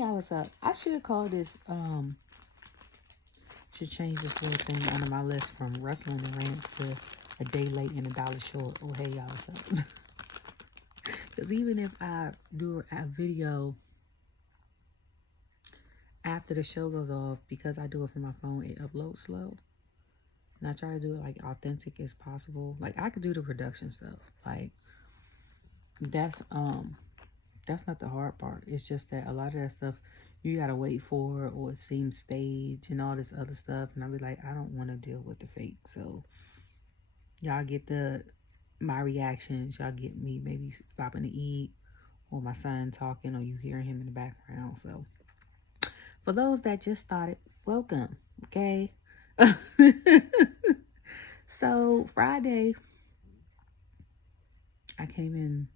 y'all, what's up? I should call this, should change this little thing under my list from Wrestling and Rants to a day late and $1 short. Oh, hey, y'all, what's up? Because even if I do a video after the show goes off, because I do it from my phone, it uploads slow. And I try to do it like authentic as possible. Like I could do the production stuff. Like that's not the hard part. It's just that a lot of that stuff you gotta wait for, or it seems staged and all this other stuff. And I'll be like, I don't want to deal with the fake. So y'all get my reactions. Y'all get me maybe stopping to eat, or my son talking, or you hearing him in the background. So for those that just started, welcome. Okay. So Friday, I came in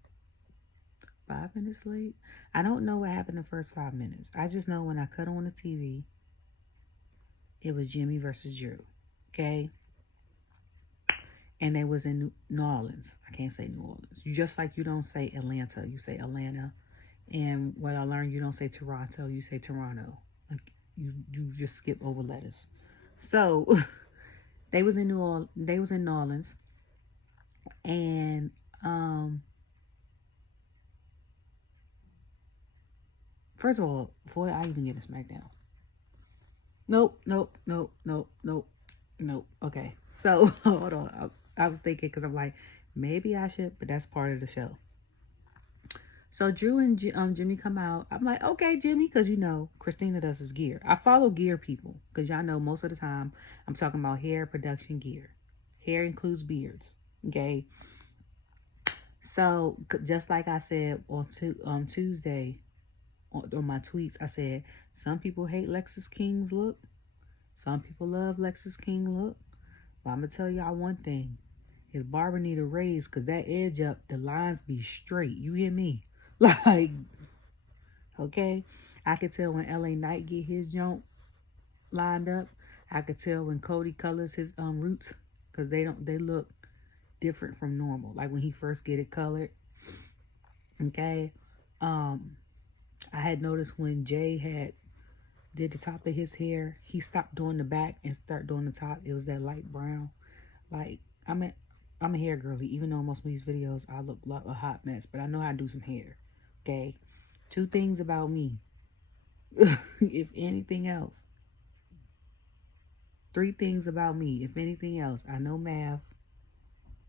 5 minutes late. I don't know what happened the first 5 minutes. I just know when I cut on the TV, it was Jimmy versus Drew. Okay. And they was in New Orleans. I can't say New Orleans. Just like you don't say Atlanta, you say Atlanta. And what I learned, you don't say Toronto, you say Toronto. Like you just skip over letters. So they was in New Orleans. And first of all, before I even get a Smackdown. Nope. Okay. So hold on. I was thinking, because I'm like, maybe I should, but that's part of the show. So Drew and Jimmy come out. I'm like, okay, Jimmy, because you know, Christina does his gear. I follow gear people, because y'all know most of the time I'm talking about hair production gear. Hair includes beards, okay? So just like I said on Tuesday, on my tweets, I said, some people hate Lexus King's look. Some people love Lexus King look. But I'm going to tell y'all one thing. His barber need a raise, because that edge up, the lines be straight. You hear me? Like, okay? I could tell when LA Knight get his joint lined up. I could tell when Cody colors his roots, because they look different from normal. Like when he first get it colored. Okay? I had noticed when Jay did the top of his hair, he stopped doing the back and start doing the top. It was that light brown. Like, I'm a hair girly, even though most of these videos I look like a hot mess, but I know how to do some hair. Okay? 2 things about me. If anything else. 3 things about me. If anything else. I know math.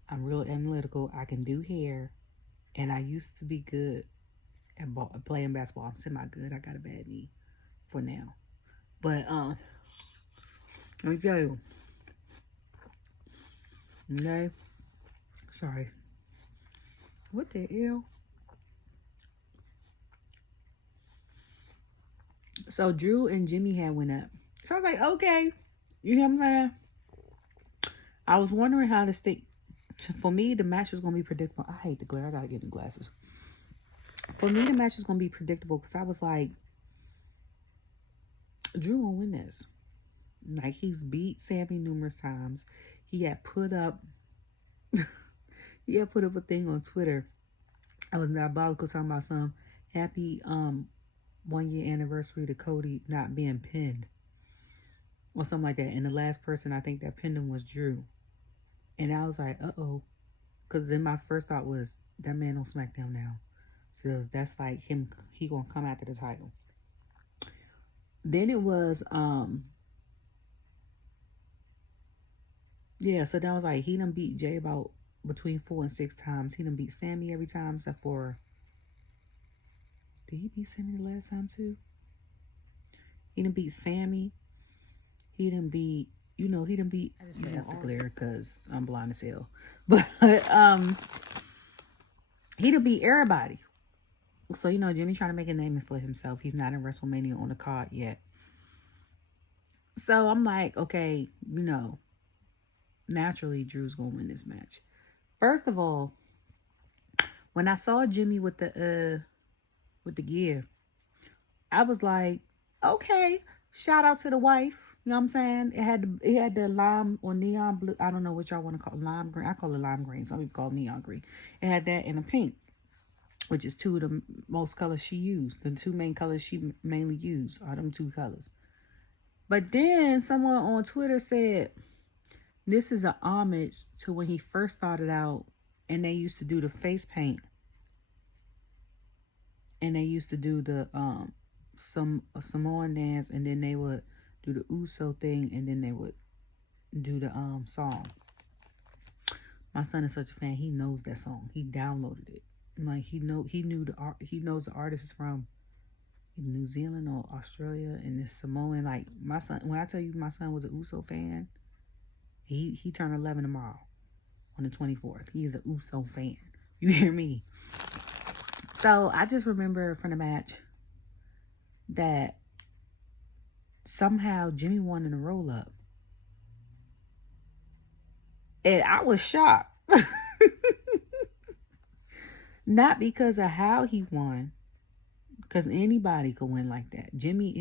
I'm real analytical. I can do hair. And I used to be good at playing basketball. I'm semi-good. I got a bad knee for now. But, let me tell you. Okay? Sorry. What the hell? So Drew and Jimmy had went up. So I was like, okay. You hear what I'm saying? I was wondering how to stick. For me, the match was going to be predictable. I hate the glare. I got to get new glasses. For me, the match was going to be predictable, because I was like, Drew gonna win this. Like, he's beat Sammy numerous times. He had put up a thing on Twitter. I was diabolical, talking about some happy 1 year anniversary to Cody not being pinned, or something like that. And the last person I think that pinned him was Drew. And I was like, uh-oh. Because then my first thought was, that man on Smackdown now. So that's like him, he gonna come after the title. Then it was, yeah, so that was like, he done beat Jay about between 4 and 6 times. He done beat Sammy every time, except for, did he beat Sammy the last time too? He done beat Sammy. He done beat, he done beat, I just have to glare because I'm blind as hell. But, he done beat everybody. So, Jimmy trying to make a name for himself. He's not in WrestleMania on the card yet. So I'm like, okay, naturally Drew's gonna win this match. First of all, when I saw Jimmy with the gear, I was like, okay, shout out to the wife. You know what I'm saying? It had the lime or neon blue. I don't know what y'all want to call it. Lime green. I call it lime green. Some people call it neon green. It had that in a pink. which is two of the most colors she used. The two main colors she mainly used are them two colors. But then someone on Twitter said, this is an homage to when he first started out and they used to do the face paint. And they used to do the Samoan dance, and then they would do the Uso thing, and then they would do the song. My son is such a fan. He knows that song. He downloaded it. Like he knows the artist is from New Zealand or Australia, and it's Samoan. Like my son, when I tell you my son was an Uso fan, he turned 11 tomorrow on the 24th. He is an Uso fan. You hear me? So I just remember from the match that somehow Jimmy won in a roll up. And I was shocked. Not because of how he won, because anybody could win like that. Jimmy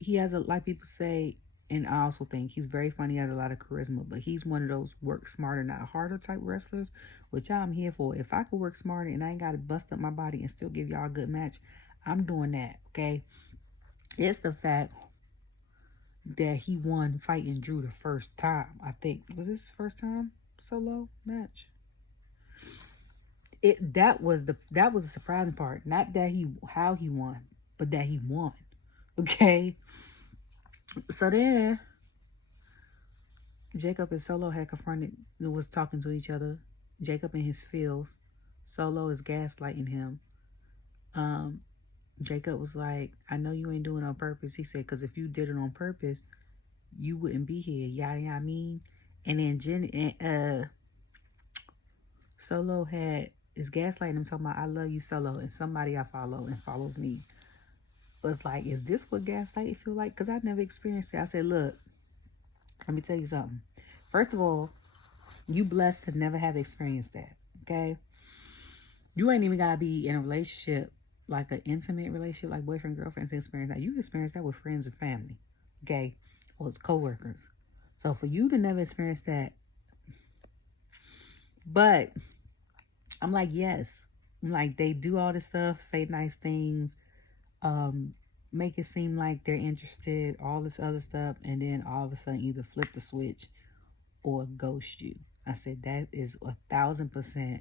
he has like people say, and I also think he's very funny, he has a lot of charisma, but he's one of those work smarter, not harder type wrestlers, which I'm here for. If I could work smarter and I ain't got to bust up my body and still give y'all a good match, I'm doing that, okay? It's the fact that he won fighting Drew the first time. I think, was this first time solo match? That was the surprising part. Not that how he won, but that he won. Okay. So then Jacob and Solo had was talking to each other. Jacob in his feels. Solo is gaslighting him. Jacob was like, I know you ain't doing it on purpose. He said, because if you did it on purpose, you wouldn't be here. Yada yada, I mean. And then Solo is gaslighting him, talking about, I love you, Solo, and somebody I follow and follows me. Was like, is this what gaslighting feel like? Because I never experienced it. I said, look, let me tell you something. First of all, you blessed to never have experienced that, okay? You ain't even gotta be in a relationship, like an intimate relationship, like boyfriend, girlfriend, to experience that. You experience that with friends and family, okay? Or it's co-workers. So for you to never experience that, but I'm like, yes. I'm like, they do all this stuff, say nice things, make it seem like they're interested, all this other stuff, and then all of a sudden either flip the switch or ghost you. I said, that is 1,000%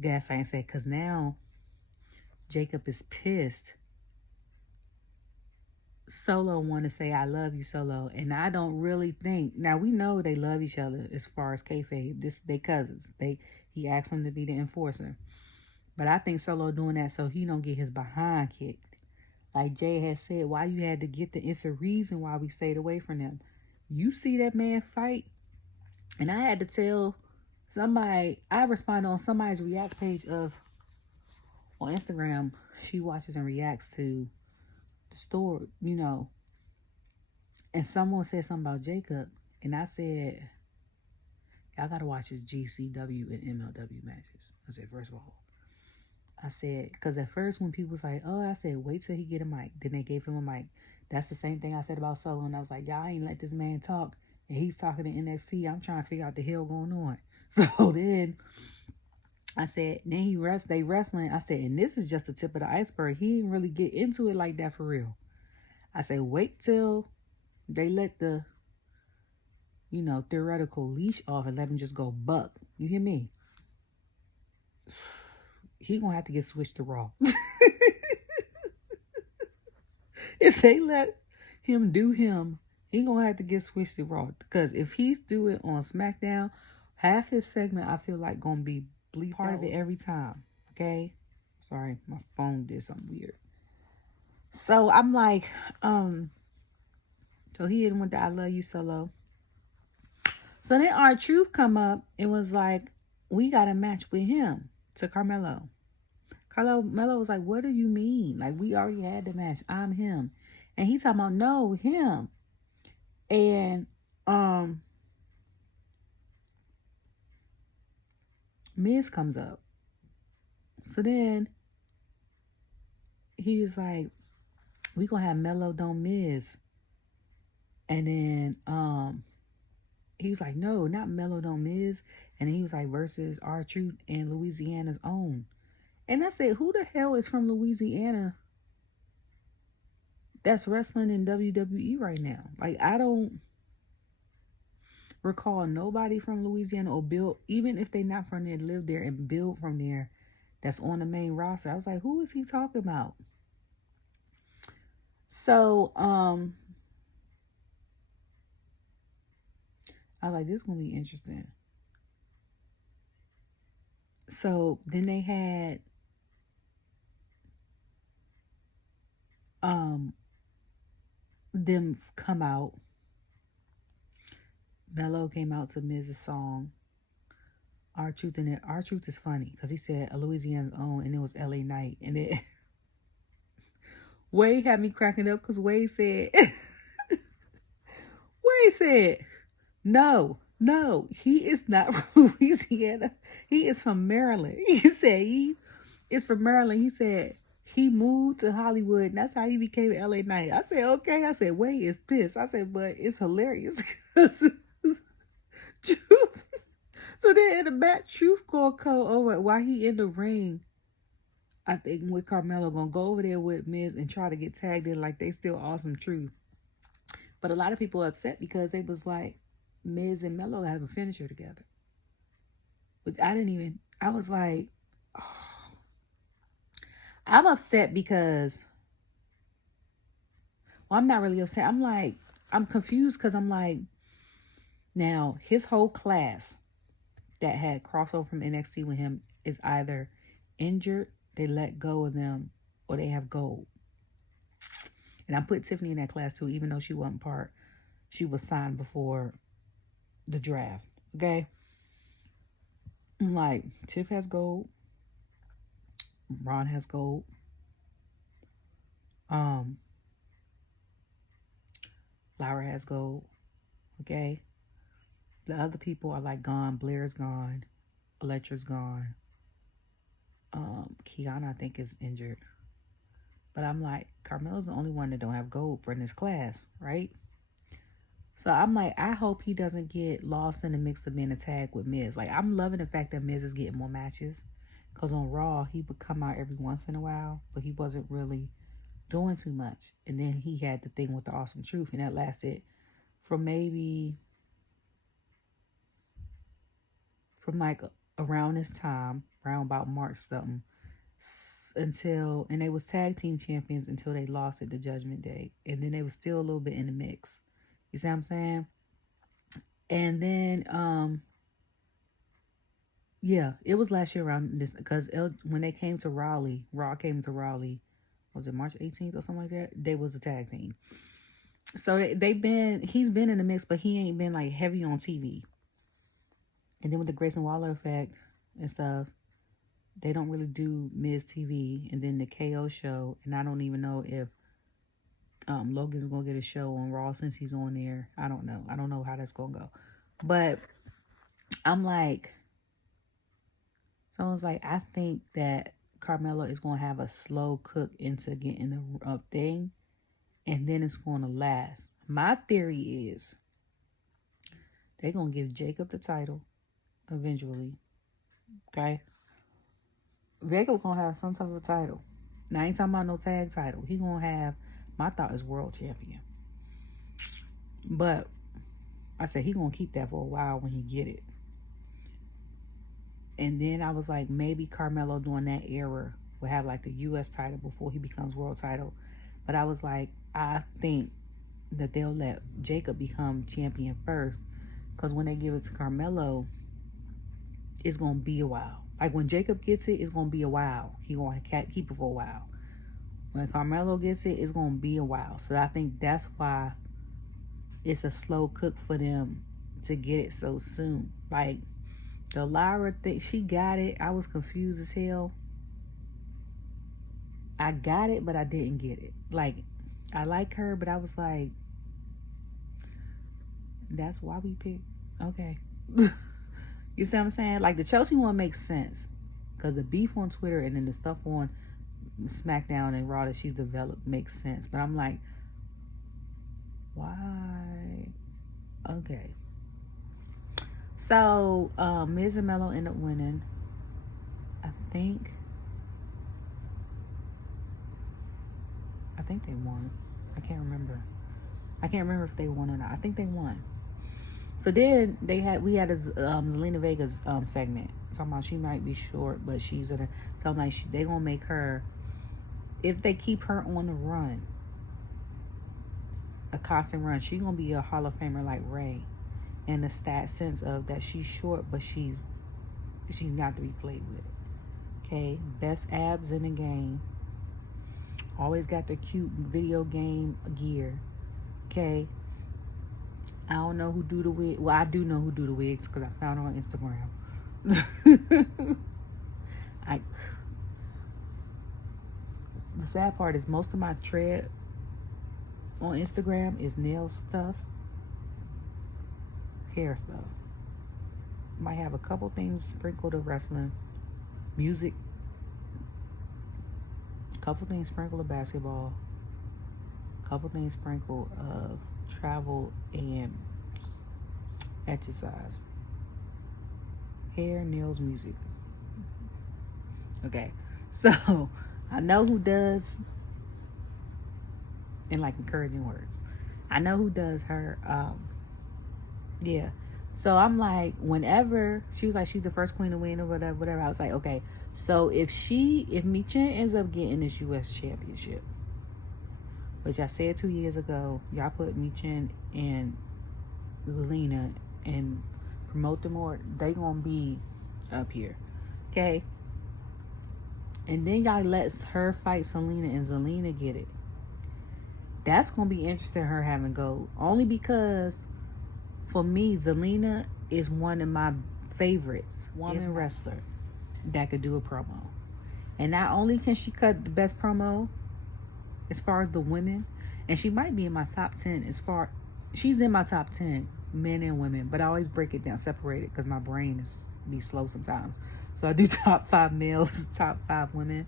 gaslighting. I said, because now Jacob is pissed. Solo want to say, I love you, Solo. And I don't really think, now we know they love each other as far as kayfabe. They cousins. He asked him to be the enforcer. But I think Solo doing that so he don't get his behind kicked. Like Jay had said, why you had to get it's a reason why we stayed away from him. You see that man fight? And I had to tell somebody, I responded on somebody's react page on Instagram. She watches and reacts to the story, and someone said something about Jacob, and I said, y'all gotta watch his GCW and MLW matches. I said, first of all, I said, because at first when people was like, oh, I said, wait till he get a mic. Then they gave him a mic. That's the same thing I said about Solo. And I was like, y'all ain't let this man talk. And he's talking to NXT. I'm trying to figure out the hell going on. So then I said, then they wrestling. I said, and this is just the tip of the iceberg. He didn't really get into it like that for real. I said, wait till they let the, theoretical leash off and let him just go buck. You hear me? He gonna have to get switched to Raw. If they let him do him, he gonna have to get switched to Raw. Because if he's do it on SmackDown, half his segment I feel like gonna be bleep part of it every time. Okay? Sorry, my phone did something weird. So I'm like, so he didn't want the I love you, Solo. So then R-Truth come up and was like, we got a match with him to Carmelo. Melo was like, what do you mean? Like, we already had the match. I'm him. And he talking about, no, him. And Miz comes up. So then he was like, we gonna have Melo don't Miz. And then he was like, no, not Melo don't Miz. And he was like, versus R-Truth and Louisiana's own. And I said, who the hell is from Louisiana that's wrestling in WWE right now? Like, I don't recall nobody from Louisiana or build, even if they not from there, live there and build from there, that's on the main roster. I was like, who is he talking about? So, I was like, this is going to be interesting. So then they had them come out. Melo came out to Miz's song. R-Truth in it. R-Truth is funny because he said a Louisiana's own, and it was LA Knight. And it Wade had me cracking up because Wade said no, he is not from Louisiana. He is from Maryland. He said he is from Maryland. He said he moved to Hollywood, and that's how he became LA Knight. I said, okay. I said, Wade is pissed. I said, but it's hilarious. So then in the match, Truth called Cole over while he in the ring. I think with Carmelo gonna go over there with Miz and try to get tagged in like they still awesome Truth. But a lot of people are upset because they was like, Miz and Melo have a finisher together. Which I was like, oh. I'm upset because, well, I'm not really upset. I'm confused because I'm like, now his whole class that had crossover from NXT with him is either injured, they let go of them, or they have gold. And I put Tiffany in that class too, even though she wasn't part. She was signed before the draft. Okay? I'm like, Tiff has gold. Braun has gold. LeRae has gold. Okay? The other people are like gone. Blair's gone. Electra's gone. Kiana, I think, is injured. But I'm like, Carmelo's the only one that don't have gold for in this class, right? So I'm like, I hope he doesn't get lost in the mix of being a tag with Miz. Like, I'm loving the fact that Miz is getting more matches. Because on Raw, he would come out every once in a while, but he wasn't really doing too much. And then he had the thing with the Awesome Truth, and that lasted from like around this time, around about March something, and they was tag team champions until they lost at the Judgment Day. And then they was still a little bit in the mix. You see what I'm saying? And then, yeah, it was last year around this, because when they came to Raleigh, Raw came to Raleigh, was it March 18th or something like that? They was a tag team. So he's been in the mix, but he ain't been like heavy on TV. And then with the Grayson Waller effect and stuff, they don't really do Miz TV. And then the KO show, and I don't even know if Logan's gonna get a show on Raw since he's on there. I don't know. I don't know how that's gonna go. But I'm like, so I was like, I think that Carmelo is gonna have a slow cook into getting the thing, and then it's gonna last. My theory is they're gonna give Jacob the title eventually. Okay? Vega gonna have some type of title. Now, I ain't talking about no tag title. He gonna have, my thought is world champion. But I said he gonna keep that for a while when he get it. And then I was like, maybe Carmelo during that era will have like the U.S. title before he becomes world title. But I was like, I think that they'll let Jacob become champion first, because when they give it to Carmelo, it's gonna be a while. Like when Jacob gets it, it's gonna be a while. He gonna keep it for a while. When Carmelo gets it, it's gonna be a while. So I think that's why it's a slow cook for them to get it so soon. Like the Lyra thing, she got it. I was confused as hell. I got it, but I didn't get it. Like, I like her, but I was like, that's why we picked. Okay. You see what I'm saying? Like, the Chelsea one makes sense, because the beef on Twitter and then the stuff on Smackdown and Raw that she's developed makes sense. But I'm like, why? Okay. So, Miz and Melo end up winning. I think they won. I can't remember if they won or not. I think they won. So then we had a Zelina Vega's segment talking about she might be short, but she's gonna talking like they gonna make her, if they keep her on the run, a constant run, she gonna be a Hall of Famer like Ray, in the stat sense of that she's short, but she's not to be played with. Okay, best abs in the game. Always got the cute video game gear. Okay. I don't know who do the wig. Well, I do know who do the wigs because I found her on Instagram. The sad part is most of my thread on Instagram is nail stuff, hair stuff. Might have a couple things sprinkled of wrestling, music, a couple things sprinkled of basketball, a couple things sprinkled of travel and exercise, hair, nails, music. Okay, so I know who does, and like encouraging words, I know who does her. Yeah, so I'm like, whenever she was like she's the first queen to win or whatever, I was like, okay, so if Michin ends up getting this US championship, which I said 2 years ago, y'all put Michin and Zelina and promote them more, they gonna be up here. Okay, and then y'all lets her fight Zelina and Zelina get it. That's gonna be interesting, her having gold, only because for me Zelina is one of my favorites, woman wrestler that could do a promo. And not only can she cut the best promo as far as the women, and she might be in my top 10 she's in my top 10 men and women, but I always break it down, separate it, because my brain is be slow sometimes, so I do top 5 males, top 5 women.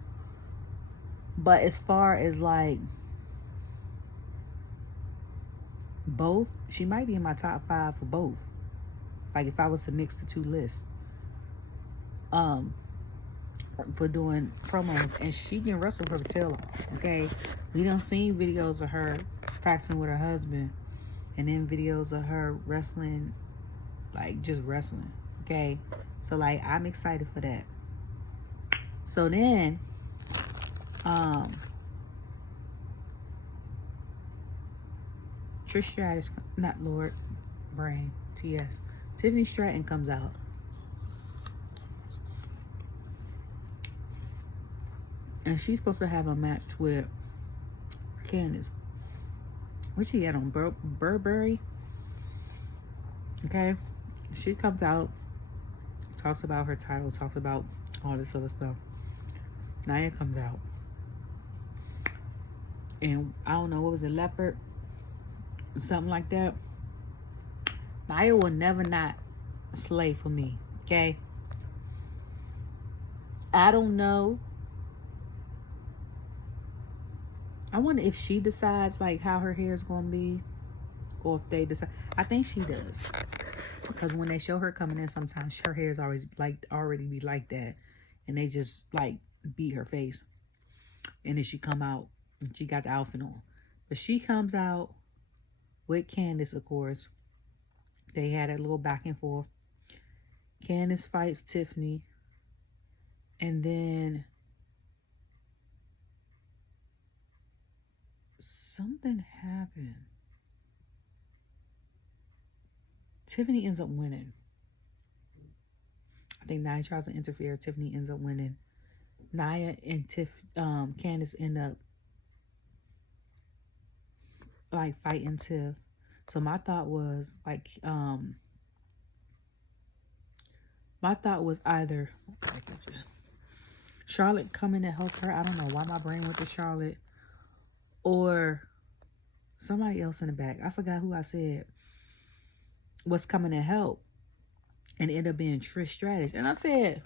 But as far as like both, she might be in my top 5 for both, like if I was to mix the two lists, for doing promos. And she can wrestle her tail off. Okay, we done seen videos of her practicing with her husband, and then videos of her wrestling, like just wrestling. Okay, so like I'm excited for that. So then Trish Stratus, not Lord Brain, TS, Tiffany Stratton comes out. And she's supposed to have a match with Candice. What she had on Burberry? Okay. She comes out, talks about her title, talks about all this other stuff. Nia comes out. And I don't know, what was it, leopard? Something like that. Nia will never not slay for me. Okay. I don't know. I wonder if she decides like how her hair is gonna be, or if they decide. I think she does, because when they show her coming in, sometimes her hair is always like already be like that, and they just like beat her face, and then she come out and she got the outfit on. But she comes out with Candice, of course. They had a little back and forth. Candice fights Tiffany, and then something happened. Tiffany ends up winning. I think Nia tries to interfere. Tiffany ends up winning. Nia and Candice end up like fighting Tiff. So my thought was like, either Charlotte coming to help her. I don't know why my brain went to Charlotte, or somebody else in the back. I forgot who I said was coming to help, and it ended up being Trish Stratus. And I said,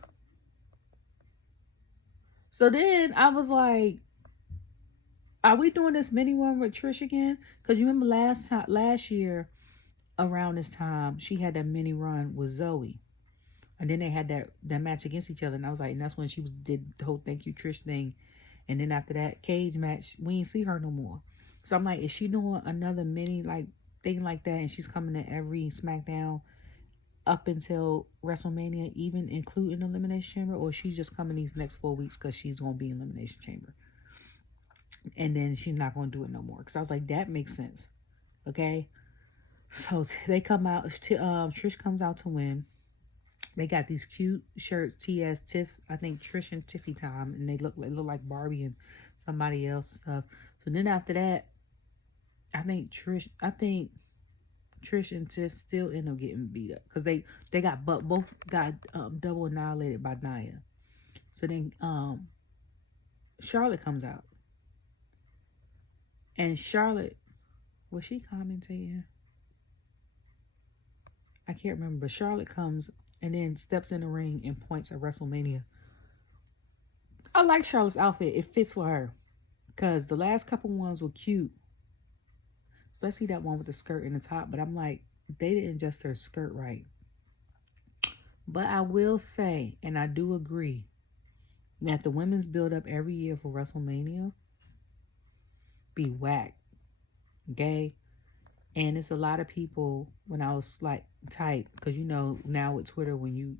so then I was like, are we doing this mini one with Trish again? Because you remember last year, around this time, she had that mini run with Zoe. And then they had that match against each other. And I was like, and that's when she did the whole thank you Trish thing. And then after that cage match, we ain't see her no more. So I'm like, is she doing another mini like thing like that? And she's coming to every SmackDown up until WrestleMania, even including Elimination Chamber? Or she's just coming these next 4 weeks because she's going to be in Elimination Chamber. And then she's not going to do it no more. Because I was like, that makes sense. Okay? So they come out. Trish comes out to win. They got these cute shirts, TS Tiff, I think Trish and Tiffy time, and they look like Barbie and somebody else and stuff. So then after that, I think Trish and Tiff still end up getting beat up because they got both got double annihilated by Nia. So then Charlotte comes out, and Charlotte, was she commentating? I can't remember, but Charlotte comes and then steps in the ring and points at WrestleMania. I like Charlotte's outfit. It fits for her. Because the last couple ones were cute. Especially that one with the skirt and the top. But I'm like, they didn't adjust her skirt right. But I will say, and I do agree, that the women's build up every year for WrestleMania be whack. Okay? And it's a lot of people, when I was like type, because you know now with Twitter, when you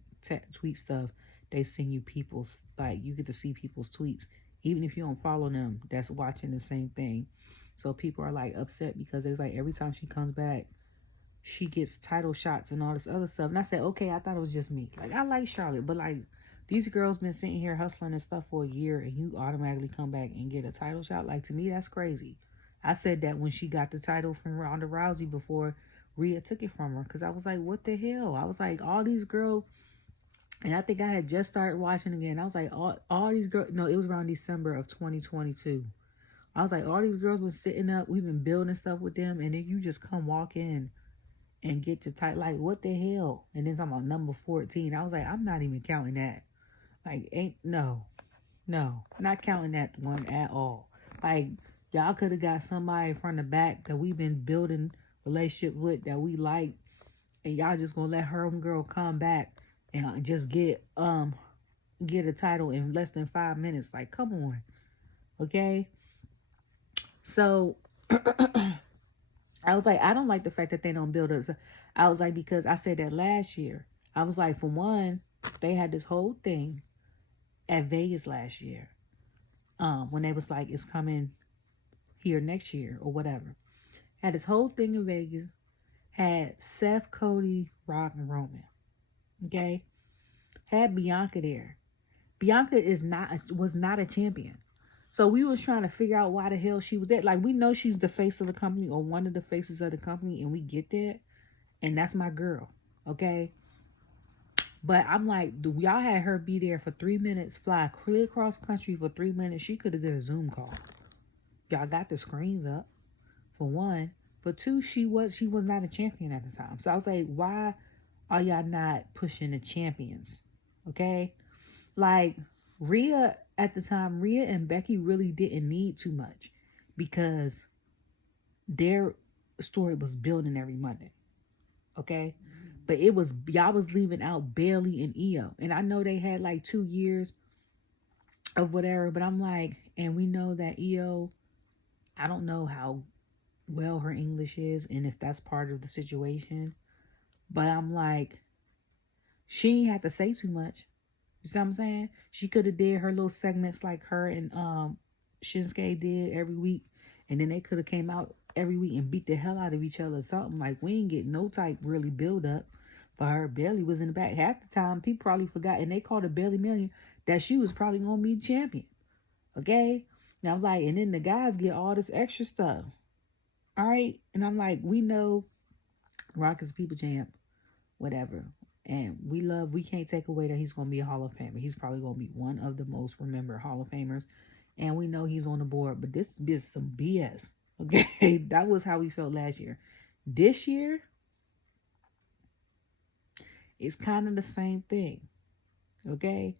tweet stuff, they send you people's, like, you get to see people's tweets, even if you don't follow them that's watching the same thing. So people are like upset because it's like every time she comes back, she gets title shots and all this other stuff. And I said, okay, I thought it was just me. Like, I like Charlotte, but like these girls been sitting here hustling and stuff for a year, and you automatically come back and get a title shot. Like, to me, that's crazy. I said that when she got the title from Ronda Rousey before Rhea took it from her. Because I was like, what the hell? I was like, all these girls. And I think I had just started watching again. I was like, all these girls. No, it was around December of 2022. I was like, all these girls been sitting up. We've been building stuff with them. And then you just come walk in and get your title. Like, what the hell? And then talking about number 14. I was like, I'm not even counting that. Like, no, not counting that one at all. Like, y'all could have got somebody from the back that we've been building relationship with, that we like, and y'all just gonna let her girl come back and just get a title in less than 5 minutes. Like, come on. Okay? So I was like, I don't like the fact that they don't build up. I was like, because I said that last year. I was like, for one, they had this whole thing at Vegas last year. When they was like, it's coming here next year or whatever. Had this whole thing in Vegas. Had Seth, Cody, Rock, and Roman. Okay? Had Bianca there. Bianca was not a champion. So we was trying to figure out why the hell she was there. Like, we know she's the face of the company or one of the faces of the company, and we get that. And that's my girl. Okay? But I'm like, y'all had her be there for 3 minutes, fly clear across country for 3 minutes. She could have did a Zoom call. Y'all got the screens up, for one. For two, she was not a champion at the time. So I was like, why are y'all not pushing the champions? Okay? Like, Rhea, at the time, Rhea and Becky really didn't need too much because their story was building every Monday. Okay? But y'all was leaving out Bailey and Io. And I know they had like 2 years of whatever, but I'm like, and we know that Io, I don't know how well her English is and if that's part of the situation, but I'm like, she ain't have to say too much. You see what I'm saying? She could have did her little segments like her and Shinsuke did every week, and then they could have came out every week and beat the hell out of each other or something. Like, we ain't get no type really build up for her. Bailey was in the back. Half the time people probably forgot, and they called her Bailey Million, that she was probably gonna be champion. Okay? Now I'm like, and then the guys get all this extra stuff. All right? And I'm like, we know Rock is people champ, whatever. And we can't take away that he's going to be a Hall of Famer. He's probably going to be one of the most remembered Hall of Famers. And we know he's on the board, but this is some BS. Okay? That was how we felt last year. This year, it's kind of the same thing. Okay?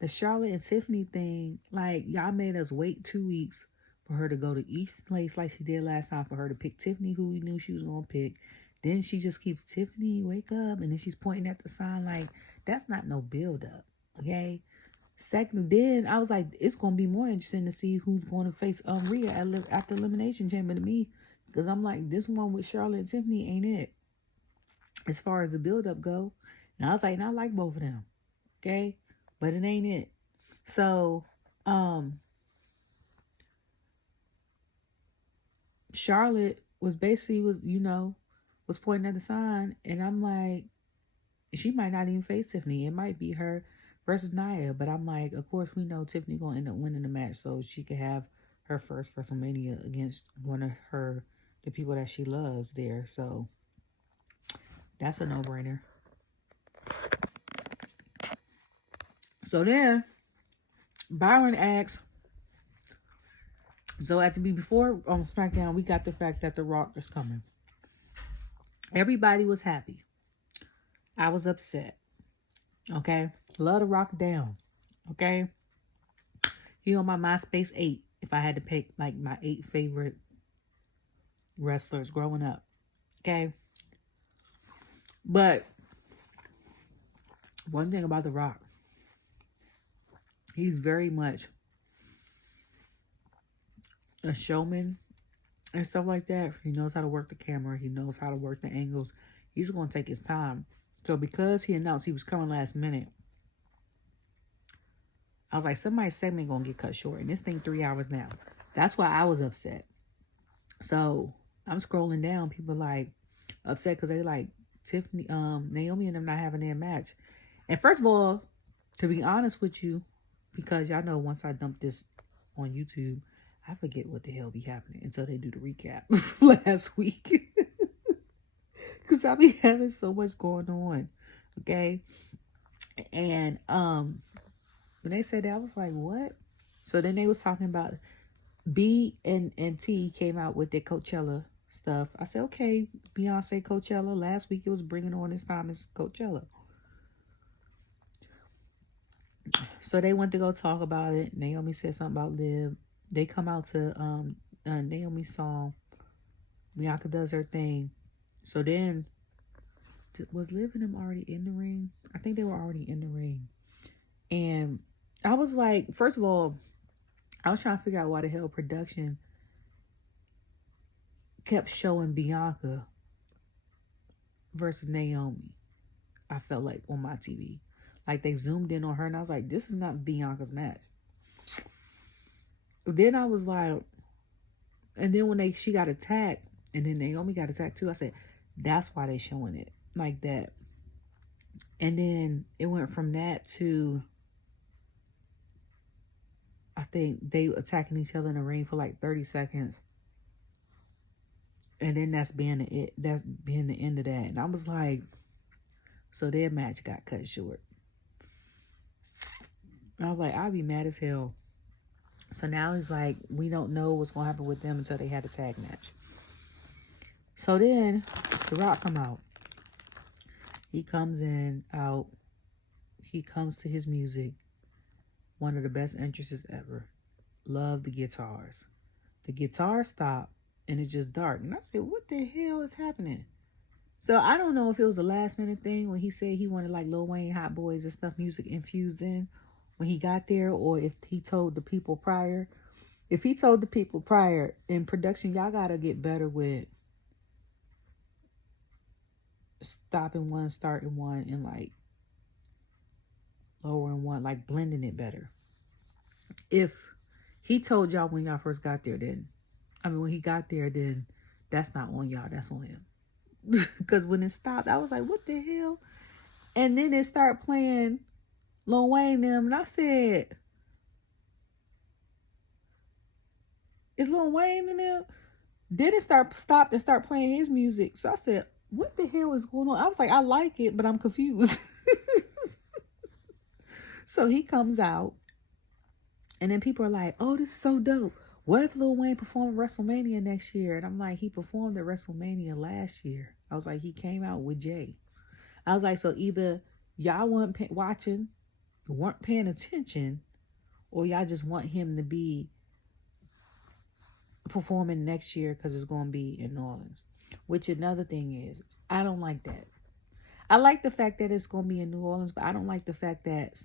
The Charlotte and Tiffany thing, like, y'all made us wait 2 weeks for her to go to each place like she did last time, for her to pick Tiffany, who we knew she was going to pick. Then she just keeps, Tiffany, wake up. And then she's pointing at the sign like, that's not no build up. Okay. Second, then I was like, it's going to be more interesting to see who's going to face Rhea at the Elimination Chamber to me. Because I'm like, this one with Charlotte and Tiffany ain't it. As far as the build up go. And I was like, and I like both of them. Okay. But it ain't it. So, Charlotte was pointing at the sign, and I'm like, she might not even face Tiffany. It might be her versus Nia, but I'm like, of course we know Tiffany gonna end up winning the match, so she could have her first WrestleMania against one of the people that she loves there. So that's a no-brainer. So then Byron asks, so before on SmackDown, we got the fact that TheRock is coming. Everybody was happy. I was upset. Okay. Love TheRock down. Okay. He on my MySpace 8. If I had to pick like my 8 favorite wrestlers growing up. Okay. But one thing about TheRock, he's very much a showman and stuff like that. He knows how to work the camera. He knows how to work the angles. He's going to take his time. So because he announced he was coming last minute, I was like, somebody's segment going to get cut short. And this thing 3 hours now. That's why I was upset. So I'm scrolling down. People like upset because they like Tiffany, Naomi and them not having their match. And first of all, to be honest with you, because y'all know once I dump this on YouTube, I forget what the hell be happening until they do the recap last week. Because I be having so much going on. Okay. And when they said that, I was like, what? So then they was talking about B and T came out with their Coachella stuff. I said, okay, Beyonce Coachella. Last week it was Bringing On This Time as Coachella. So they went to go talk about it. Naomi said something about Liv. They come out to Naomi's song. Bianca does her thing. So then, was Liv and them already in the ring? I think they were already in the ring. And I was like, first of all, I was trying to figure out why the hell production kept showing Bianca versus Naomi. I felt like on my TV. Like they zoomed in on her and I was like, this is not Bianca's match. Then I was like, and then when she got attacked and then Naomi got attacked too, I said, that's why they showing it like that. And then it went from that to, I think they attacking each other in the ring for like 30 seconds. And then that's being the end of that. And I was like, so their match got cut short. I was like, I'll be mad as hell. So now it's like, we don't know what's going to happen with them until they had a tag match. So then, TheRock come out. He comes out. He comes to his music. One of the best entrances ever. Love the guitars. The guitar stopped, and it's just dark. And I said, what the hell is happening? So I don't know if it was a last minute thing when he said he wanted like Lil Wayne, Hot Boys and stuff music infused in when he got there, or if he told the people prior. If he told the people prior in production, y'all gotta get better with stopping one, starting one, and like lowering one, like blending it better. If he told y'all when y'all first got there, when he got there, then that's not on y'all, that's on him. Because when it stopped, I was like, what the hell? And then it started playing Lil Wayne them, and I said, is Lil Wayne in them? Then it stopped and start playing his music. So I said, what the hell is going on? I was like, I like it, but I'm confused. So he comes out, and then people are like, oh, this is so dope. What if Lil Wayne performed at WrestleMania next year? And I'm like, he performed at WrestleMania last year. I was like, he came out with Jay. I was like, so either y'all weren't watching, weren't paying attention, or y'all just want him to be performing next year because it's going to be in New Orleans. Which another thing is, I don't like that. I like the fact that it's going to be in New Orleans, but I don't like the fact that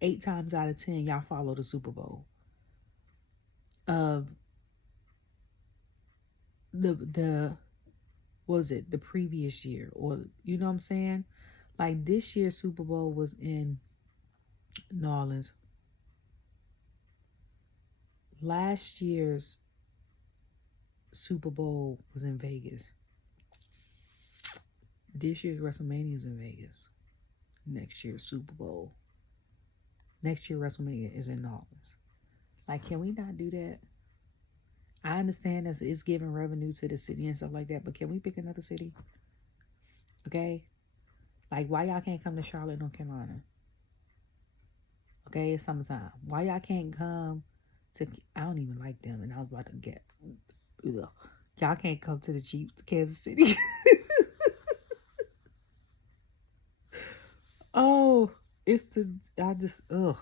8 times out of 10, y'all follow the Super Bowl. Of the was it the previous year, or you know what I'm saying? Like this year's Super Bowl was in New Orleans. Last year's Super Bowl was in Vegas. This year's WrestleMania is in Vegas. Next year's Super Bowl. Next year WrestleMania is in New Orleans. Like, can we not do that? I understand that it's giving revenue to the city and stuff like that, but can we pick another city? Okay? Like, why y'all can't come to Charlotte, North Carolina? Okay, it's summertime. Why y'all can't come to... I don't even like them, and I was about to get... Ugh. Y'all can't come to the Chiefs, Kansas City. Oh, it's the... I just... Ugh.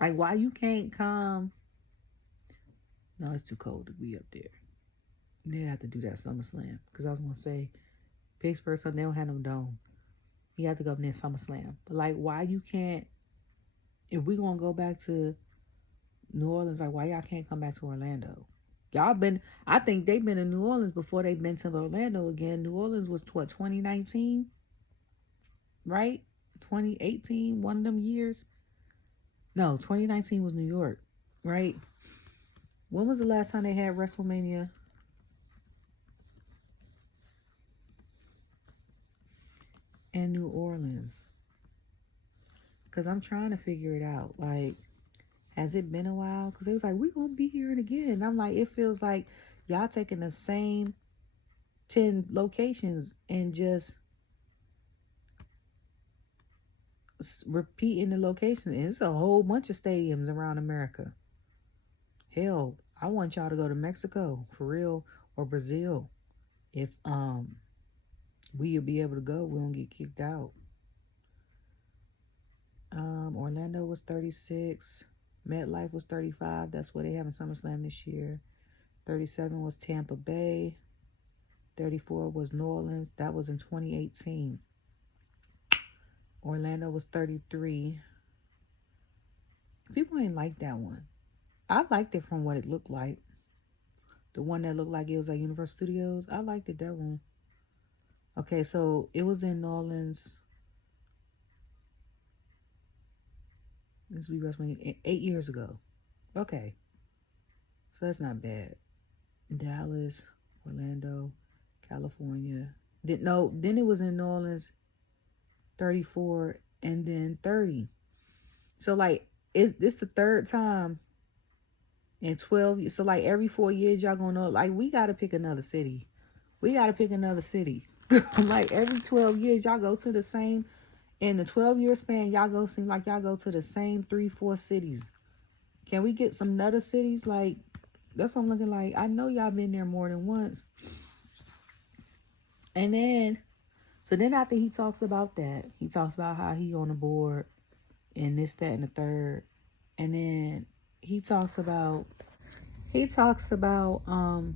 Like, why you can't come... No, it's too cold to be up there. They have to do that SummerSlam. Because I was going to say, Pittsburgh, so they don't have no dome. You have to go up there SummerSlam. But, like, why you can't... If we going to go back to New Orleans, like, why y'all can't come back to Orlando? Y'all been... I think they've been in New Orleans before they've been to Orlando again. New Orleans was, what, 2019? Right? 2018? One of them years? No, 2019 was New York. Right? When was the last time they had WrestleMania? In New Orleans? Because I'm trying to figure it out. Like, has it been a while? Because it was like, we're going to be here again. And I'm like, it feels like y'all taking the same 10 locations and just repeating the location. And it's a whole bunch of stadiums around America. Hell, I want y'all to go to Mexico, for real, or Brazil. If we'll be able to go, we don't get kicked out. Orlando was 36. MetLife was 35. That's where they having SummerSlam this year. 37 was Tampa Bay. 34 was New Orleans. That was in 2018. Orlando was 33. People ain't like that one. I liked it from what it looked like. The one that looked like it was at Universal Studios. I liked it, that one. Okay, so it was in New Orleans. This will be WrestleMania 8 years ago. Okay. So that's not bad. Dallas, Orlando, California. Then it was in New Orleans 34 and then 30. So like it's the third time in 12 years. So like every 4 years y'all gonna know, like, we gotta pick another city. We gotta pick another city. Like every 12 years y'all go to the same, in the 12-year span, y'all seem like y'all go to the same 3-4 cities. Can we get some other cities? Like, that's what I'm looking like. I know y'all been there more than once. And then, so then after he talks about that, he talks about how he on the board and this, that, and the third. And then he talks about the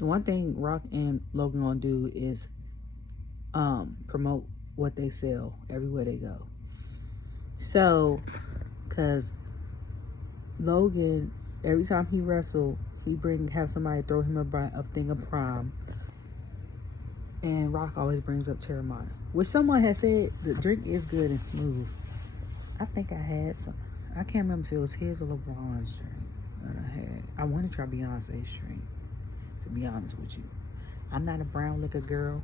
one thing Rock and Logan gonna do is promote what they sell everywhere they go. So, cause Logan, every time he wrestle, he have somebody throw him a thing of Prime, and Rock always brings up Terramana, which someone has said the drink is good and smooth. I think I had some. I can't remember if it was his or LeBron's drink that I want to try Beyonce's drink, to be honest with you. I'm not a brown liquor girl.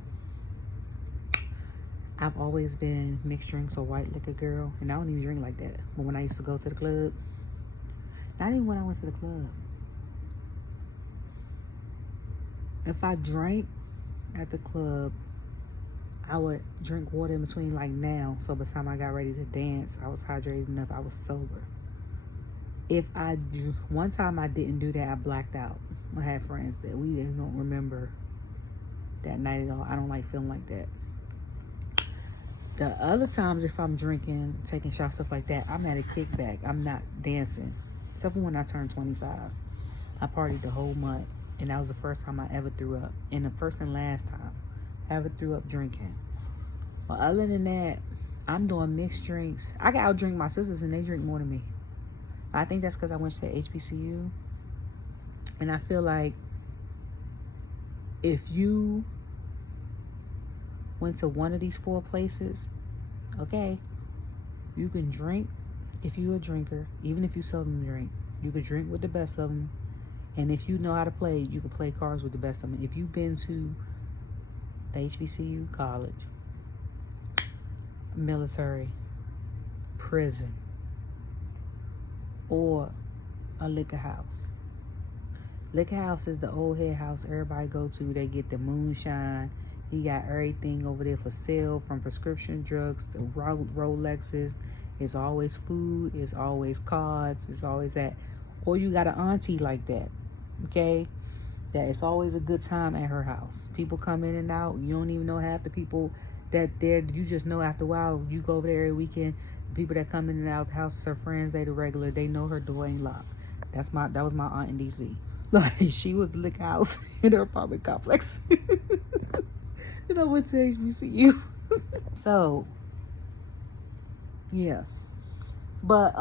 I've always been mixed drinks or white liquor girl, and I don't even drink like that. But when I used to go to the club, not even when I went to the club, if I drank at the club, I would drink water in between, like now. So by the time I got ready to dance, I was hydrated enough. I was sober. One time I didn't do that, I blacked out. I had friends that we don't remember that night at all. I don't like feeling like that. The other times, if I'm drinking, taking shots, stuff like that, I'm at a kickback. I'm not dancing. Except for when I turned 25. I partied the whole month. And that was the first time I ever threw up. And the first and last time I ever threw up drinking. But other than that, I'm doing mixed drinks. I can outdrink my sisters and they drink more than me. I think that's because I went to HBCU. And I feel like if you went to one of these 4 places, okay, you can drink if you're a drinker. Even if you seldom drink, you could drink with the best of them. And if you know how to play, you can play cards with the best of them. If you've been to the HBCU, college, military, prison, or a liquor house. Liquor house is the old head house everybody go to. They get the moonshine. He got everything over there for sale, from prescription drugs to Rolexes. It's always food. It's always cards. It's always that. Or you got an auntie like that, okay? That it's always a good time at her house. People come in and out. You don't even know half the people that there. You just know after a while. You go over there every weekend. People that come in and out the house are friends. They the regular. They know her door ain't locked. That was my aunt in DC. Like, she was the liquor house in her apartment complex. And I went to HBCU. So, yeah. But,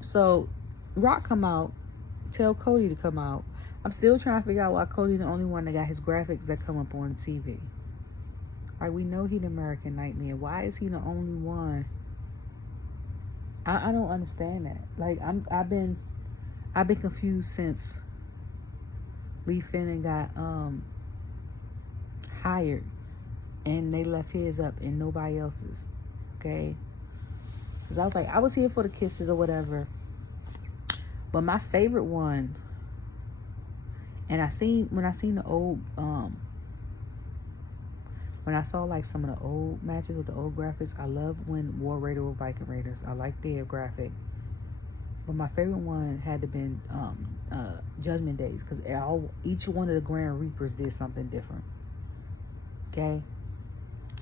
so, Rock come out. Tell Cody to come out. I'm still trying to figure out why Cody the only one that got his graphics that come up on TV. Like, we know he the American Nightmare. Why is he the only one? I don't understand that. Like, I've been confused since Lee Finnan got hired and they left his up and nobody else's. Okay? Because I was like, I was here for the kisses or whatever. But my favorite one, and when I seen the old when I saw like some of the old matches with the old graphics, I love when War Raider or Viking Raiders. I like their graphic. But my favorite one had to been Judgment Days, because each one of the Grand Reapers did something different. Okay?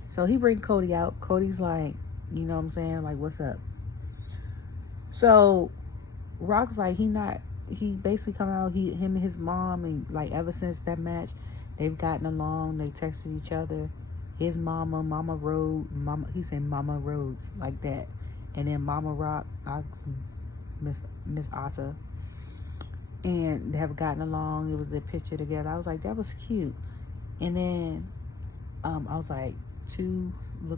So he bring Cody out. Cody's like, you know what I'm saying? Like, what's up? So Rock's like, he basically come out, him and his mom, and like ever since that match, they've gotten along. They texted each other. His Mama Rhodes, he said Mama Rhodes, like that. And then Mama Rock, Miss Atta, and they have gotten along. It was their picture together. I was like, that was cute. And then I was like, 2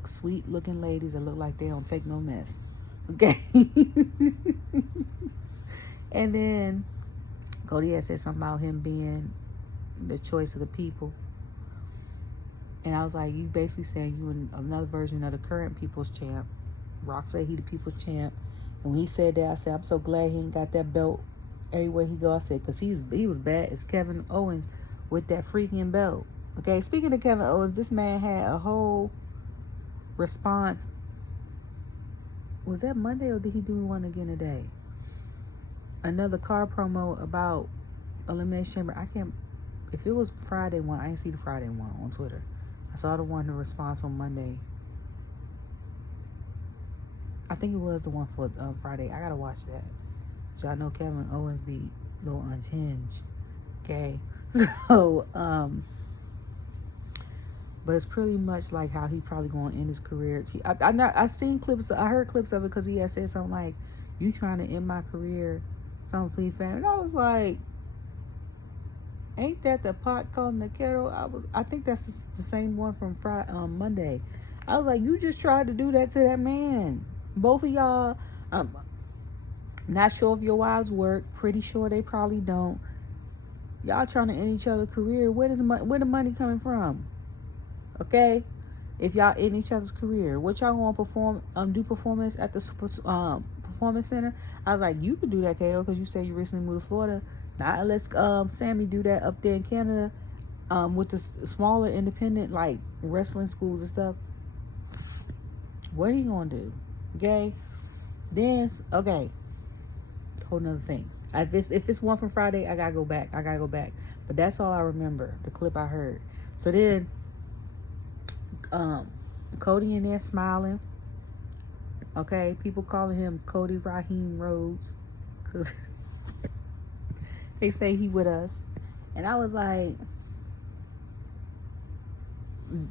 sweet looking ladies that look like they don't take no mess. Okay. And then Cody had said something about him being the choice of the people. And I was like, you basically saying you another version of the current people's champ. Rock said he the people's champ. And when he said that, I said, I'm so glad he ain't got that belt everywhere he go. I said, because he was bad as Kevin Owens with that freaking belt. Okay, speaking of Kevin Owens, this man had a whole response. Was that Monday or did he do one again today? Another car promo about Elimination Chamber. I can't, if it was Friday one, I didn't see the Friday one on Twitter. I saw the one, the response on Monday. I think it was the one for Friday. I gotta watch that. Y'all know Kevin Owens be a little unhinged. Okay. So, but it's pretty much like how he probably going to end his career. I seen clips, I heard clips of it because he had said something like, you trying to end my career, something for your family. And I was like, ain't that the pot calling the kettle? I think that's the same one from Monday. I was like, you just tried to do that to that man. Both of y'all, not sure if your wives work. Pretty sure they probably don't. Y'all trying to end each other's career. Where the money coming from? Okay, if y'all in each other's career, what y'all gonna perform? Do performance at the performance center? I was like, you could do that, KO, because you said you recently moved to Florida. Not unless Sammy do that up there in Canada, with the smaller independent like wrestling schools and stuff. What he gonna do? Okay, then okay. Whole nother thing. If it's one from Friday, I gotta go back. But that's all I remember. The clip I heard. So then, Cody in there smiling. Okay, people calling him Cody Raheem Rhodes because they say he with us. And I was like,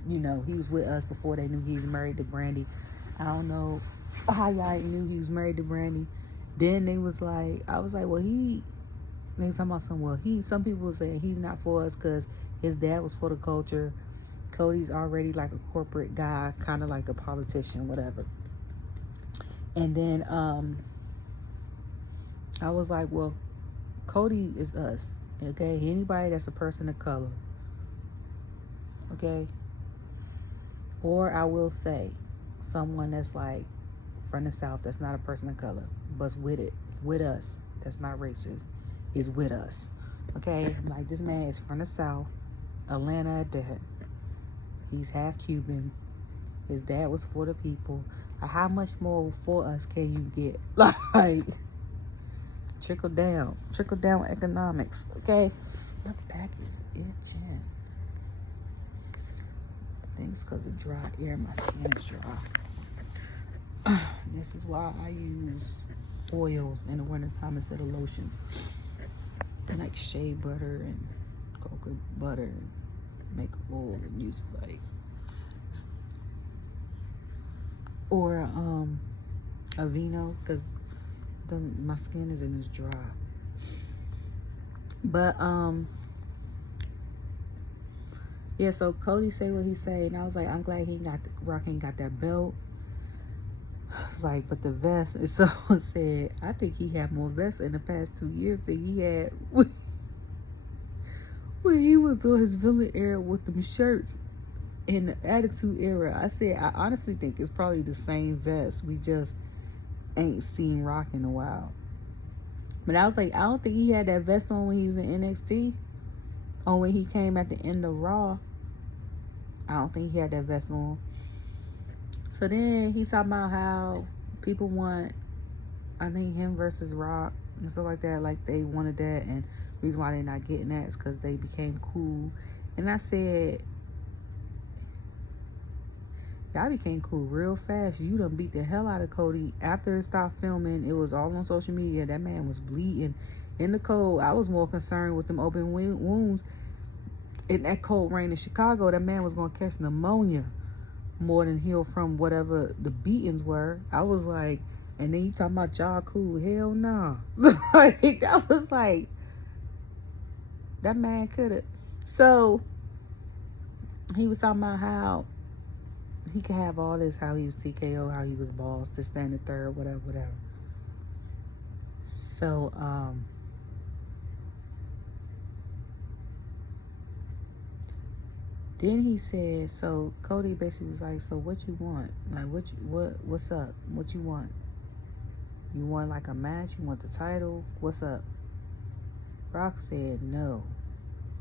you know, he was with us before they knew he was married to Brandy. I don't know how y'all knew he was married to Brandy. Then they was like, I was like, well, they was talking about some people were saying he's not for us because his dad was for the culture. Cody's already like a corporate guy, kind of like a politician, whatever. And then I was like, well, Cody is us, okay? Anybody that's a person of color, okay? Or I will say, someone that's like from the South that's not a person of color, but's with us, that's not racist, is with us, okay? Like, this man is from the South, Atlanta at that. He's half Cuban. His dad was for the people. How much more for us can you get? Like, trickle down economics, okay? My back is itching. I think it's because of dry air. My skin is dry. This is why I use oils in the wintertime instead of lotions. And like shea butter and cocoa butter and make oil and use like, or Aveeno, because my skin isn't as dry. But yeah, so Cody say what he say, and I was like, I'm glad Rock ain't got that belt. It's like, but the vest, and someone said, I think he had more vests in the past 2 years than he had when he was on his villain era with them shirts in the Attitude Era. I said, I honestly think it's probably the same vest. We just ain't seen Rock in a while. But I was like, I don't think he had that vest on when he was in NXT. Or when he came at the end of Raw. I don't think he had that vest on. So then he's talking about how people want, I think, him versus Rock and stuff like that. Like, they wanted that, and the reason why they're not getting that is because they became cool. And I said, y'all became cool real fast. You done beat the hell out of Cody. After it stopped filming, it was all on social media. That man was bleeding in the cold. I was more concerned with them open wounds. In that cold rain in Chicago, that man was going to catch pneumonia more than heal from whatever the beatings were. I was like, and then you talking about y'all cool. Hell nah. Like, I was like, that man could have. So, he was talking about how he could have all this, how he was TKO, how he was boss, to stand the third, whatever. So, then he said, so Cody basically was like, so what you want? Like, what's up? What you want? You want like a match? You want the title? What's up? Rock said, no,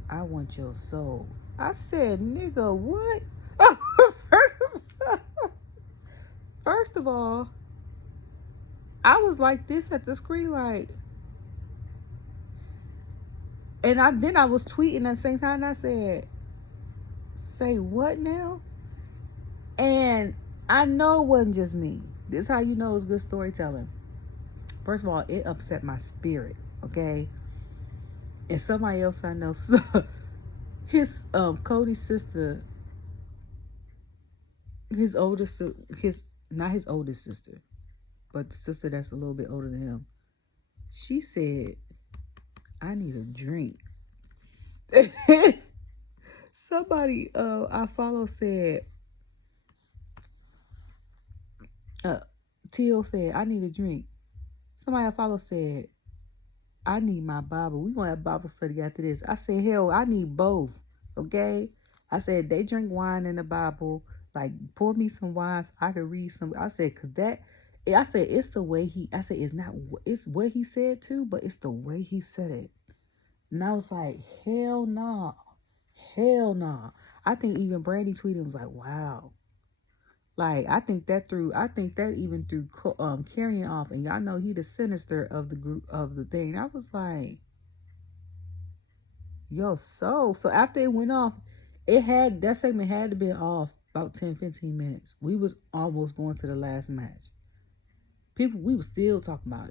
I want your soul. I said, nigga, what? First of all, I was like this at the screen, like, and I was tweeting at the same time, and I said, say what now? And I know it wasn't just me. This is how you know it's good storytelling. First of all, it upset my spirit, okay? And somebody else I know, his Cody's sister, not his oldest sister, but the sister that's a little bit older than him, she said, I need a drink. Somebody I follow said, Teal said, I need a drink. Somebody I follow said, I need my Bible. We gonna have Bible study after this. I said, hell, I need both. Okay? I said, they drink wine in the Bible. Like, pour me some wine so I can read some. I said, it's the way it's what he said too, but it's the way he said it. And I was like, hell no. Hell no. I think even Brandy tweeted, was like, wow. Like, I think that even through carrying off, and y'all know he the sinister of the group, of the thing. I was like, yo, so after it went off, that segment had to be off about 10-15 minutes. We was almost going to the last match. We were still talking about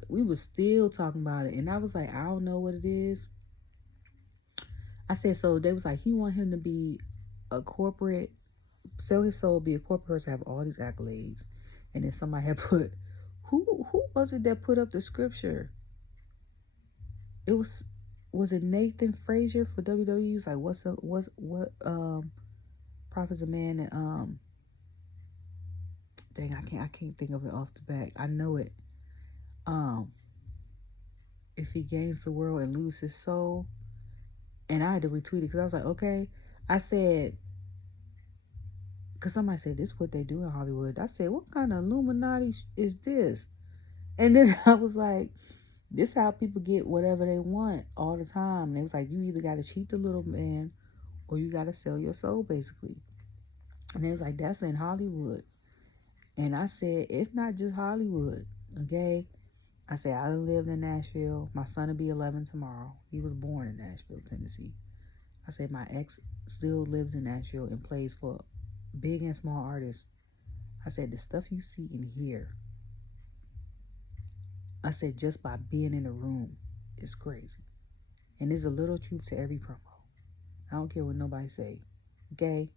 it. And I was like, I don't know what it is. I said, so they was like, he want him to be a corporate, sell his soul, be a corporate person, have all these accolades. And then somebody had put, who was it that put up the scripture? It was it Nathan Frazier for WWE? He was like, what prophet's a man that dang, I can't think of it off the back. I know it. If he gains the world and lose his soul. And I had to retweet it because I was like, okay. I said, because somebody said, this is what they do in Hollywood. I said, what kind of Illuminati is this? And then I was like, this is how people get whatever they want all the time. And it was like, you either got to cheat the little man or you got to sell your soul, basically. And it was like, that's in Hollywood. And I said, it's not just Hollywood, okay? I said, I lived in Nashville. My son will be 11 tomorrow. He was born in Nashville, Tennessee. I said, my ex still lives in Nashville and plays for big and small artists. I said, the stuff you see and hear, I said, just by being in the room is crazy. And there's a little truth to every promo. I don't care what nobody say, okay?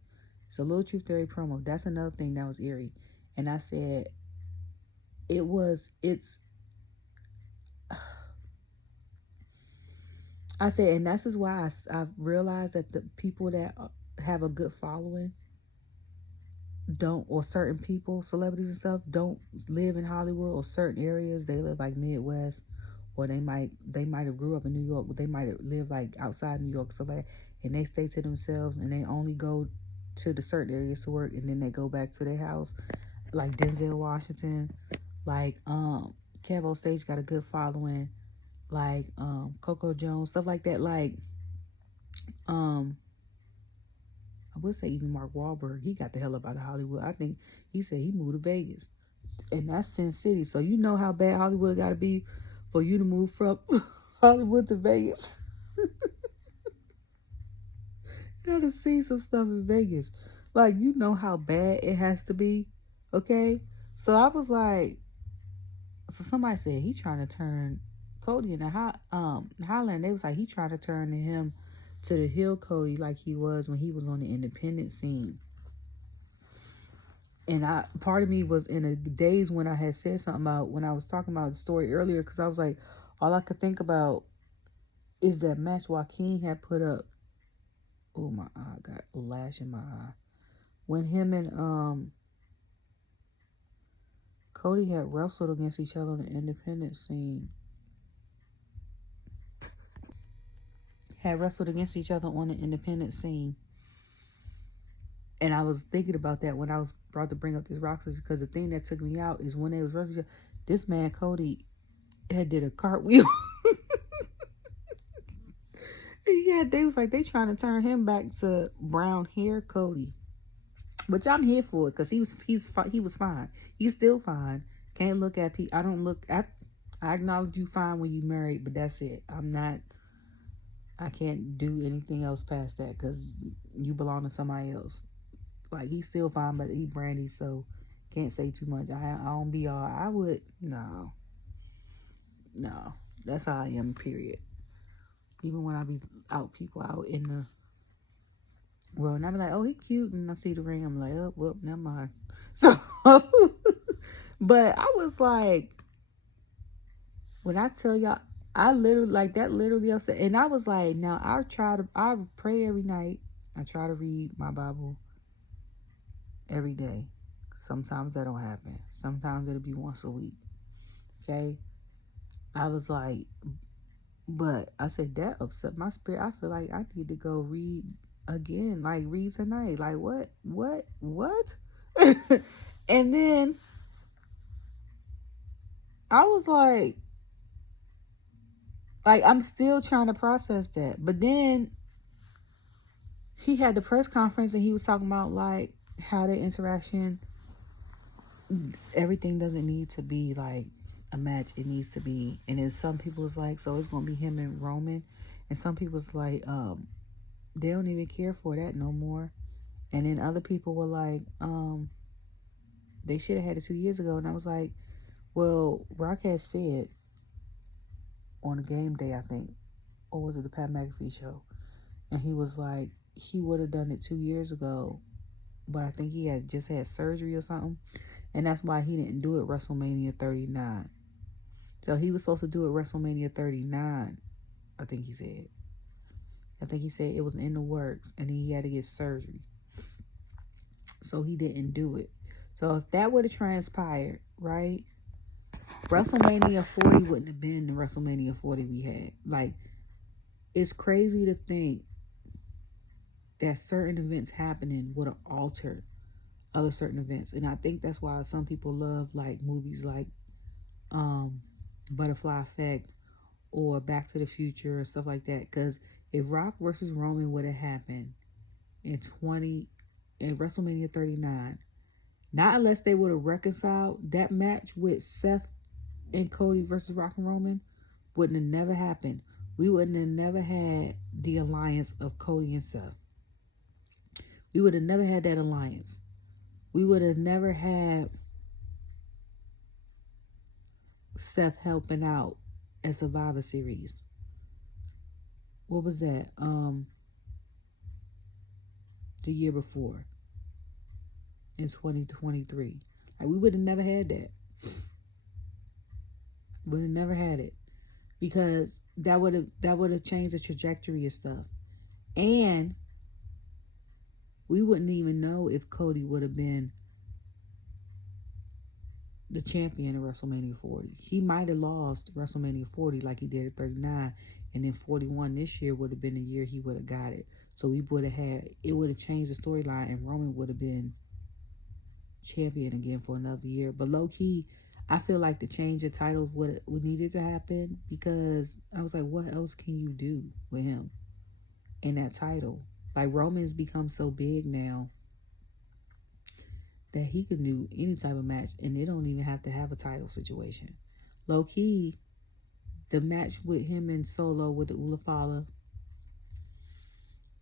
It's a little truth to every promo. That's another thing that was eerie. And I said, I said, and this is why I realized that the people that have a good following don't, or certain people, celebrities and stuff, don't live in Hollywood or certain areas. They live like Midwest, or they might have grew up in New York, but they might have lived like outside New York, so that, and they stay to themselves and they only go to the certain areas to work, and then they go back to their house. Like Denzel Washington, like Kevo Stage got a good following. Like Coco Jones, stuff like that. Like I would say even Mark Wahlberg, he got the hell up out of Hollywood. I think he said he moved to Vegas, and that's Sin City. So you know how bad Hollywood got to be for you to move from Hollywood to Vegas. You got to see some stuff in Vegas. Like, you know how bad it has to be, okay? So I was like, so somebody said he trying to turn Cody in the Highland. They was like, he tried to turn him to the heel Cody like he was when he was on the independent scene. And part of me was in the days when I had said something about, when I was talking about the story earlier, because I was like, all I could think about is that match Joaquin had put up. Oh, my eye, I got a lash in my eye. When him and Cody had wrestled against each other on the independent scene. Had wrestled against each other on the independent scene. And I was thinking about that when I was brought to bring up this Rock, because the thing that took me out is when they was wrestling, this man Cody had did a cartwheel. Yeah, they was like, they trying to turn him back to brown hair Cody, which I'm here for, because he was fine. He's still fine. Can't look at people. I acknowledge you fine when you married, but that's it. I can't do anything else past that, because you belong to somebody else. Like, he's still fine, but he brandy, so can't say too much. I don't be all, I would, no. That's how I am, period. Even when I be people out in the world, and I be like, oh, he cute, and I see the ring, I'm like, oh, well, never mind. So, but I was like, when I tell y'all, I literally, like, that literally upset. And I was like, now I pray every night. I try to read my Bible every day. Sometimes that don't happen. Sometimes it'll be once a week. Okay? I was like, but I said, that upset my spirit. I feel like I need to go read again. Like, read tonight. Like, what? And then I was like, I'm still trying to process that. But then he had the press conference and he was talking about, like, how the interaction, everything doesn't need to be like a match. It needs to be, and then some people was like, so it's gonna be him and Roman, and some people's like, they don't even care for that no more. And then other people were like, they should have had it 2 years ago. And I was like, well, Rock had said on a game day, I think, or was it the Pat McAfee show, And he was like, he would have done it 2 years ago, but I think he had just had surgery or something. And that's why he didn't do it WrestleMania 39. So he was supposed to do it WrestleMania 39, I think he said. I think he said it was in the works, and he had to get surgery. So he didn't do it. So if that would have transpired, right, WrestleMania 40 wouldn't have been the WrestleMania 40 we had. Like, it's crazy to think that certain events happening would have altered other certain events. And I think that's why some people love like movies like Butterfly Effect or Back to the Future or stuff like that. Because if Rock versus Roman would have happened in WrestleMania 39, not unless they would have reconciled, that match with Seth and Cody versus Rock and Roman wouldn't have never happened. We wouldn't have never had the alliance of Cody and Seth. We would have never had that alliance. We would have never had Seth helping out at Survivor Series. What was that? The year before. In 2023. Like, we would have never had that. Would have never had it. Because that would have changed the trajectory of stuff. And we wouldn't even know if Cody would have been the champion of WrestleMania 40. He might have lost WrestleMania 40 like he did at 39, and then 41 this year would have been the year he would have got it. So we would have had, it would have changed the storyline, and Roman would have been champion again for another year. But low key, I feel like the change of titles would needed to happen, because I was like, what else can you do with him in that title? Like, Roman's become so big now that he can do any type of match, and they don't even have to have a title situation. Low key, the match with him and Solo with the Ulafala,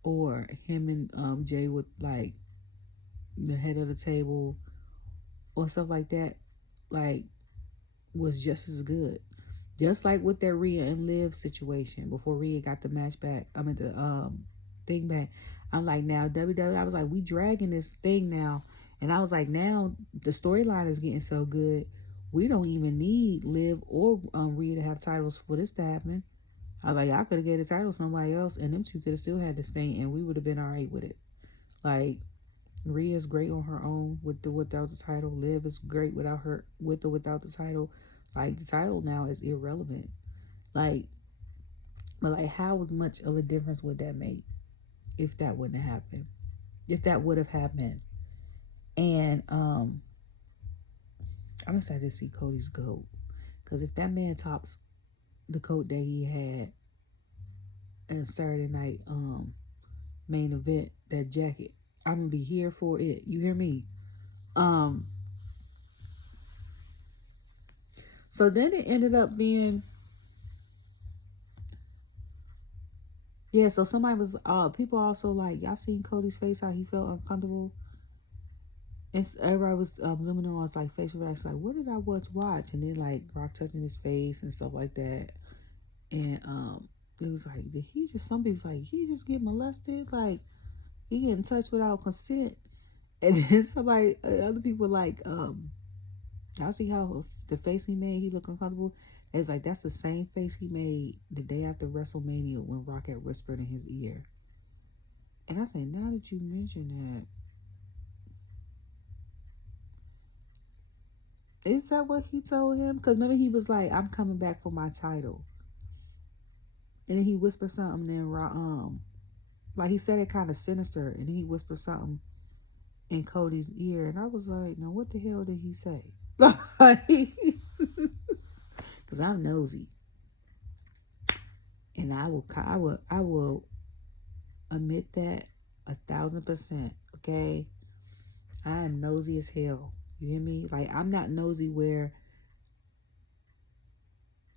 or him and Jay with like the head of the table or stuff like that, like, was just as good. Just like with that Rhea and Liv situation before Rhea got the match back. I mean the thing back. I'm like, now WWE, I was like, we dragging this thing now. And I was like, now the storyline is getting so good, we don't even need Liv or Rhea to have titles for this to happen. I was like, I could have gave the title to somebody else, and them two could have still had this thing, and we would have been all right with it. Like, Rhea's great on her own with or without the title. Liv is great without her, with or without the title. Like, the title now is irrelevant. Like, but like, how much of a difference would that make if that wouldn't have happened? If that would have happened. And I'm excited to see Cody's GOAT. Because if that man tops the GOAT that he had at Saturday night main event, that jacket, I'm gonna be here for it. You hear me? So then it ended up being, yeah, so somebody was people also like, y'all seen Cody's face, how he felt uncomfortable? And everybody was zooming on us like facial reactions, like, what did I watch? And then like Rock touching his face and stuff like that. And it was like, did he just, some people's like, he just get molested? Like, he getting touched without consent? And then somebody, other people like, y'all see how the face he made, he looked uncomfortable? It's like, that's the same face he made the day after WrestleMania when Rock had whispered in his ear. And I say, now that you mention that, is that what he told him? Because remember, he was like, I'm coming back for my title. And then he whispered something, then like, he said it kind of sinister, and then he whispered something in Cody's ear, and I was like, now what the hell did he say? Because I'm nosy, and I will admit that 1,000%. Okay, I am nosy as hell. You hear me? Like, I'm not nosy where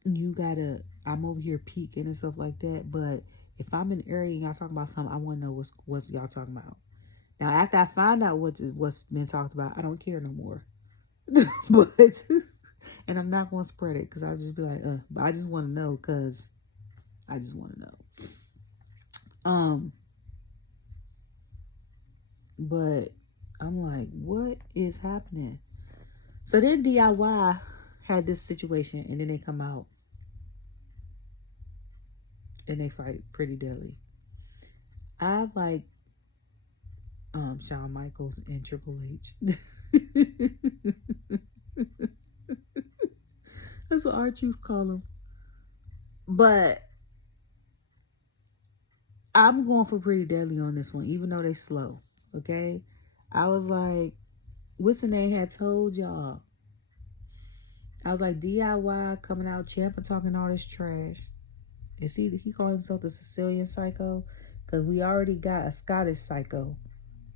I'm over here peeking and stuff like that. But if I'm in an area and y'all talking about something, I want to know what's y'all talking about. Now, after I find out what's been talked about, I don't care no more. But, and I'm not going to spread it, because I'll just be like, but I just want to know, because I just want to know. But I'm like, what is happening? So then DIY had this situation, and then they come out and they fight Pretty Deadly. I like Shawn Michaels and Triple H. That's what our truth call them. But I'm going for Pretty Deadly on this one, even though they slow. Okay? I was like, what's the name had told y'all? I was like, DIY coming out, Ciampa talking all this trash. And see, he called himself the Sicilian Psycho, because we already got a Scottish Psycho.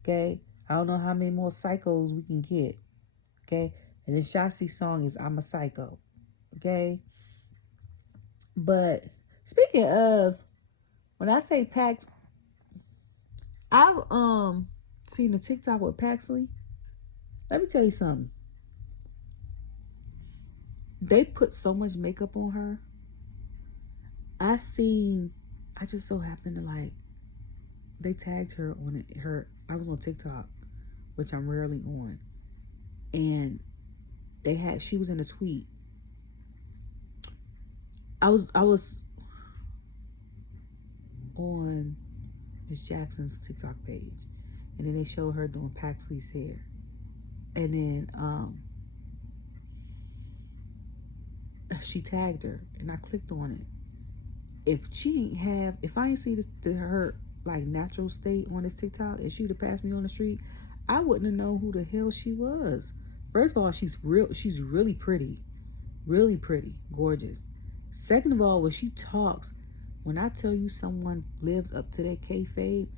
Okay? I don't know how many more psychos we can get. Okay? And then Shotzi's song is I'm a Psycho. Okay? But speaking of, when I say Pax, I've seen a TikTok with Paxley. Let me tell you something. They put so much makeup on her. I just so happened to like, they tagged her on it. I was on TikTok, which I'm rarely on, and she was in a tweet. I was on Miss Jackson's TikTok page, and then they showed her doing Paxley's hair, and then she tagged her, and I clicked on it. If I ain't see her like natural state on this TikTok, and she'd have passed me on the street, I wouldn't have known who the hell she was. First of all, she's really pretty, gorgeous. Second of all, when she talks, when I tell you someone lives up to their kayfabe,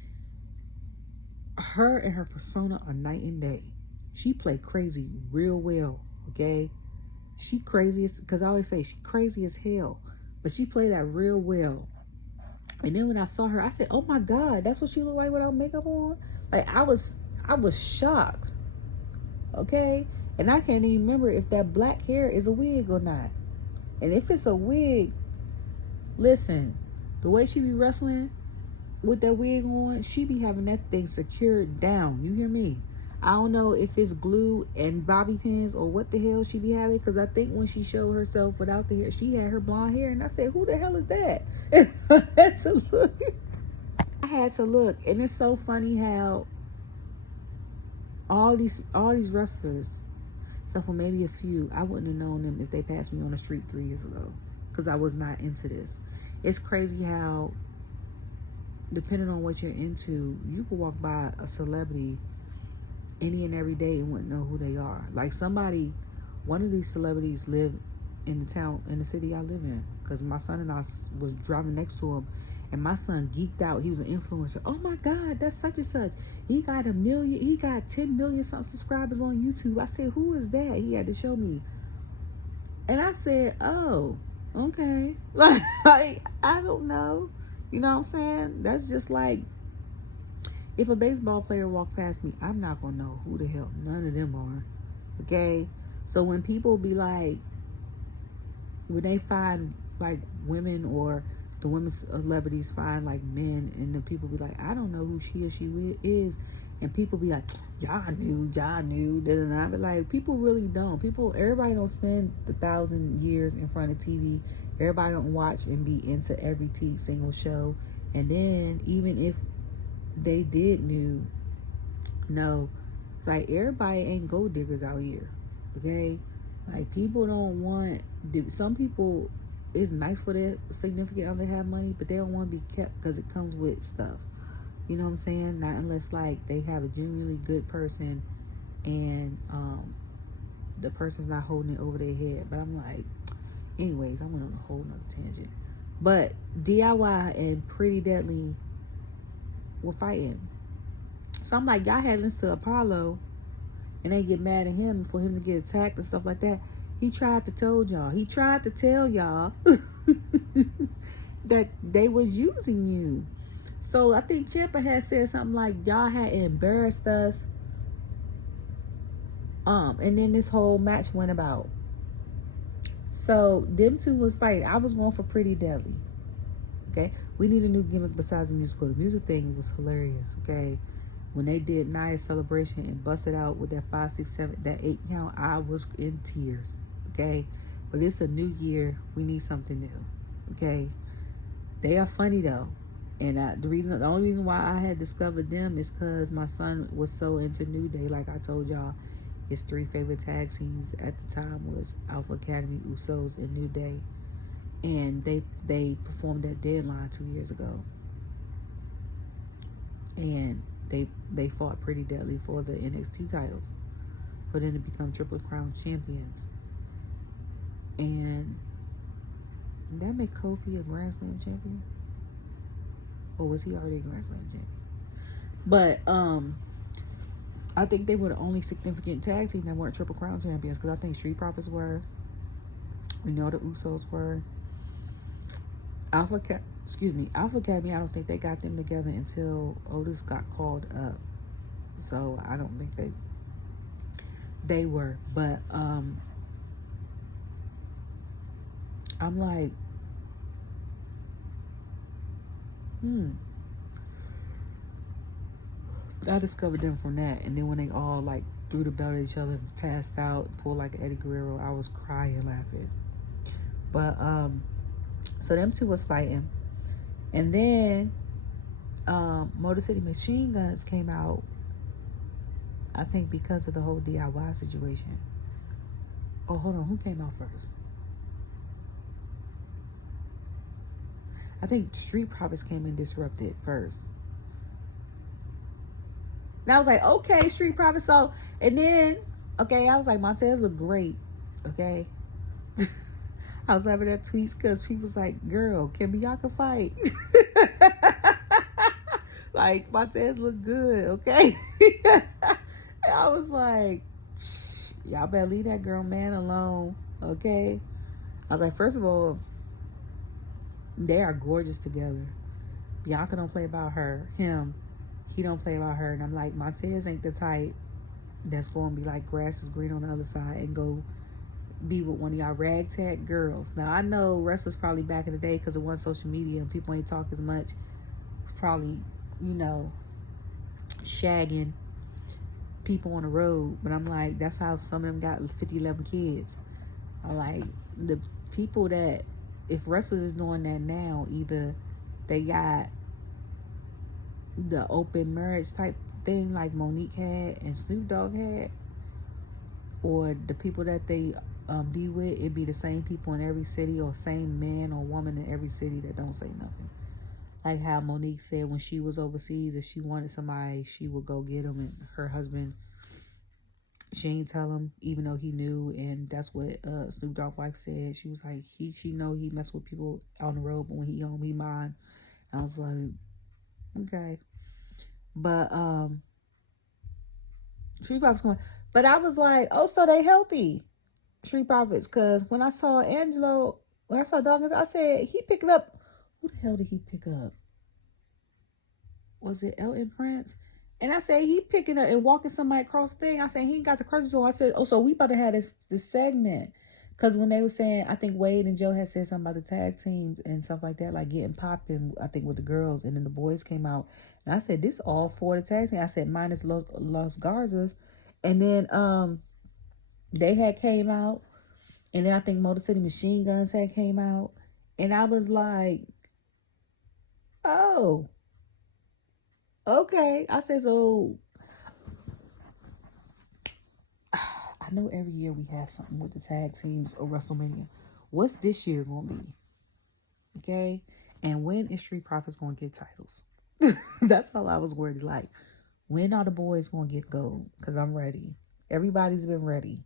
her and her persona are night and day. She played crazy real well, okay? She crazy because I always say she crazy as hell, but she played that real well. And then when I saw her, I said, "Oh my God, that's what she looked like without makeup on." Like I was shocked, okay? And I can't even remember if that black hair is a wig or not. And if it's a wig, listen, the way she be wrestling with that wig on, she be having that thing secured down. You hear me? I don't know if it's glue and bobby pins or what the hell she be having, because I think when she showed herself without the hair, she had her blonde hair, and I said, who the hell is that? And I had to look. And it's so funny how all these wrestlers, except for maybe a few, I wouldn't have known them if they passed me on the street 3 years ago, because I was not into this. It's crazy how, depending on what you're into, you could walk by a celebrity any and every day and wouldn't know who they are. Like one of these celebrities live in the city I live in, because my son and I was driving next to him, and my son geeked out. He was an influencer. Oh my God, that's such and such. He got 10 million something subscribers on YouTube. I said, who is that? He had to show me. And I said, oh, okay. Like, I don't know. You know what I'm saying? That's just like, if a baseball player walked past me, I'm not going to know who the hell none of them are. Okay? So when people be like, when they find like women, or the women celebrities find like men, and the people be like, I don't know who she or she is. And people be like, y'all knew. I be like, people really don't. Everybody don't spend 1,000 years in front of TV. Everybody don't watch and be into every single show. And then even if they did know, it's like everybody ain't gold diggers out here, okay? Like, people don't want, some people, it's nice for their significant other to have money, but they don't want to be kept because it comes with stuff. You know what I'm saying? Not unless like they have a genuinely good person and the person's not holding it over their head. But I'm like, anyways, I went on a whole nother tangent. But DIY and Pretty Deadly were fighting. So I'm like, y'all had listened to Apollo and they get mad at him for him to get attacked and stuff like that. He tried to tell y'all that they was using you. So I think Ciampa had said something like, y'all had embarrassed us. And then this whole match went about. So them two was fighting. I was going for Pretty Deadly. Okay? We need a new gimmick besides the musical. The music thing was hilarious. Okay? when they did Nia's celebration and busted out with that 5, 6, 7, that 8 count, I was in tears. Okay, but it's a new year. We need something new. Okay, they are funny though, and the only reason why I had discovered them is because my son was so into New Day. Like I told y'all, his 3 favorite tag teams at the time was Alpha Academy, Usos, and New Day, and they performed at Deadline 2 years ago, and they fought pretty deadly for the NXT titles, for them to become Triple Crown champions. And did that make Kofi a Grand Slam champion? Or was he already a Grand Slam champion? But I think they were the only significant tag team that weren't Triple Crown champions, because I think Street Profits were. We know the Usos were. Alpha Academy, I don't think they got them together until Otis got called up. So I don't think they were. But I'm like, I discovered them from that. And then when they all like threw the belt at each other, passed out, pulled like Eddie Guerrero, I was crying laughing. But so them two was fighting. And then Motor City Machine Guns came out, I think because of the whole DIY situation. Oh, hold on, who came out first? I think Street Profits came and disrupted first. And I was like, okay, Street Profits. So, and then, okay, I was like, Montez look great. Okay. I was having that tweets because people was like, girl, can Bianca fight? Like, Montez look good, okay? I was like, y'all better leave that girl man alone, okay? I was like, first of all, they are gorgeous together. Bianca don't play about him. He don't play about her. And I'm like, Montez ain't the type that's going to be like grass is green on the other side and go be with one of y'all ragtag girls. Now, I know wrestlers probably back in the day, because it wasn't social media and people ain't talk as much, probably, you know, shagging people on the road. But I'm like, that's how some of them got 50, 11 kids. I'm like, the people that, if wrestlers is doing that now, either they got the open marriage type thing like Monique had and Snoop Dogg had, or the people that they be with, it be the same people in every city, or same man or woman in every city that don't say nothing. Like how Monique said when she was overseas, if she wanted somebody, she would go get him, and her husband, she ain't tell him, even though he knew. And that's what Snoop Dogg's wife said. She was like, she know he mess with people on the road, but when he home, he mine. I was like, okay. But Street Profits going, but I was like, oh, so they healthy, Street Profits, because when I saw Dawkins, I said, he picking up, who the hell did he pick up? Was it Elton Prince? And I said, he picking up and walking somebody across the thing. I said, he ain't got the crutches on. I said, oh, so we about to have this segment. Because when they were saying, I think Wade and Joe had said something about the tag teams and stuff like that, like getting popped in, I think, with the girls. And then the boys came out. And I said, this all for the tag team. I said, minus Los Garzas. And then they had came out. And then I think Motor City Machine Guns had came out. And I was like, oh, okay. I said, so I know every year we have something with the tag teams or WrestleMania. What's this year going to be? Okay. And when is Street Profits going to get titles? That's all I was worried. Like, when are the boys going to get gold? Because I'm ready. Everybody's been ready.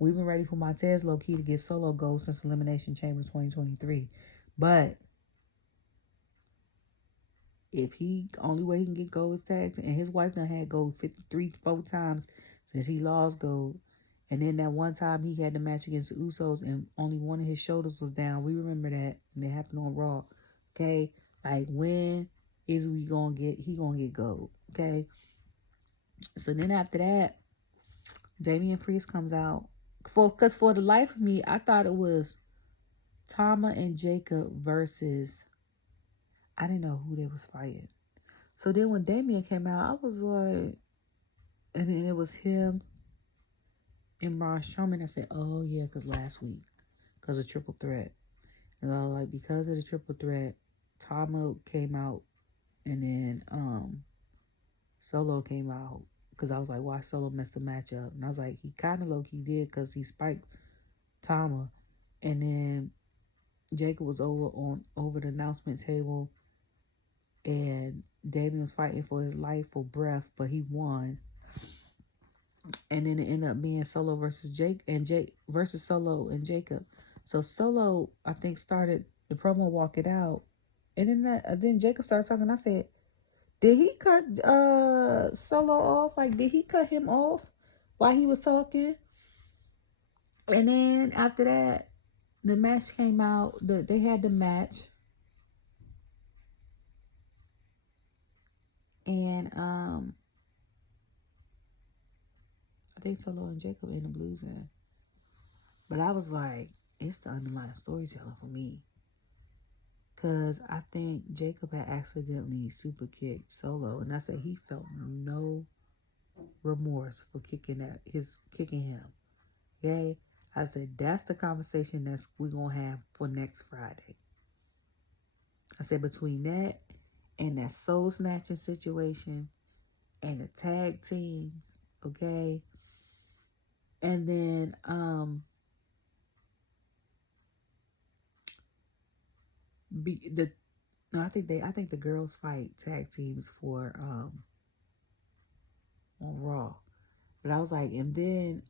We've been ready for Montez low-key to get solo gold since Elimination Chamber 2023. But if only way he can get gold is tags, and his wife done had gold 4 times since he lost gold. And then that one time he had the match against the Usos and only one of his shoulders was down. We remember that. And it happened on Raw. Okay? Like, when is he gonna get gold? Okay? So then after that, Damien Priest comes out. Because for the life of me, I thought it was Tama and Jacob versus, I didn't know who they was fighting. So then when Damien came out, I was like, and then it was him and Braun Stroman. I said, oh yeah, because last week, because of triple threat. And I was like, because of the triple threat, Tama came out, and then Solo came out. Because I was like, why Solo messed the match up? And I was like, he kind of low-key did, because he spiked Tama. And then Jacob was over the announcement table, and Damien was fighting for his life for breath, but he won. And then it ended up being Solo versus Jake versus Solo and Jacob. So Solo, I think, started the promo, walk it out, and then Jacob started talking. I said, did he cut Solo off? Like, did he cut him off while he was talking? And then after that, the match came out. They had the match, and I think Solo and Jacob ended up losing. But I was like, it's the underlying storytelling for me. Because I think Jacob had accidentally super kicked Solo. And I said he felt no remorse for kicking him. Okay? I said, that's the conversation we're going to have for next Friday. I said, between that and that soul snatching situation and the tag teams, okay? And then, I think the girls fight tag teams for on Raw. But I was like, and then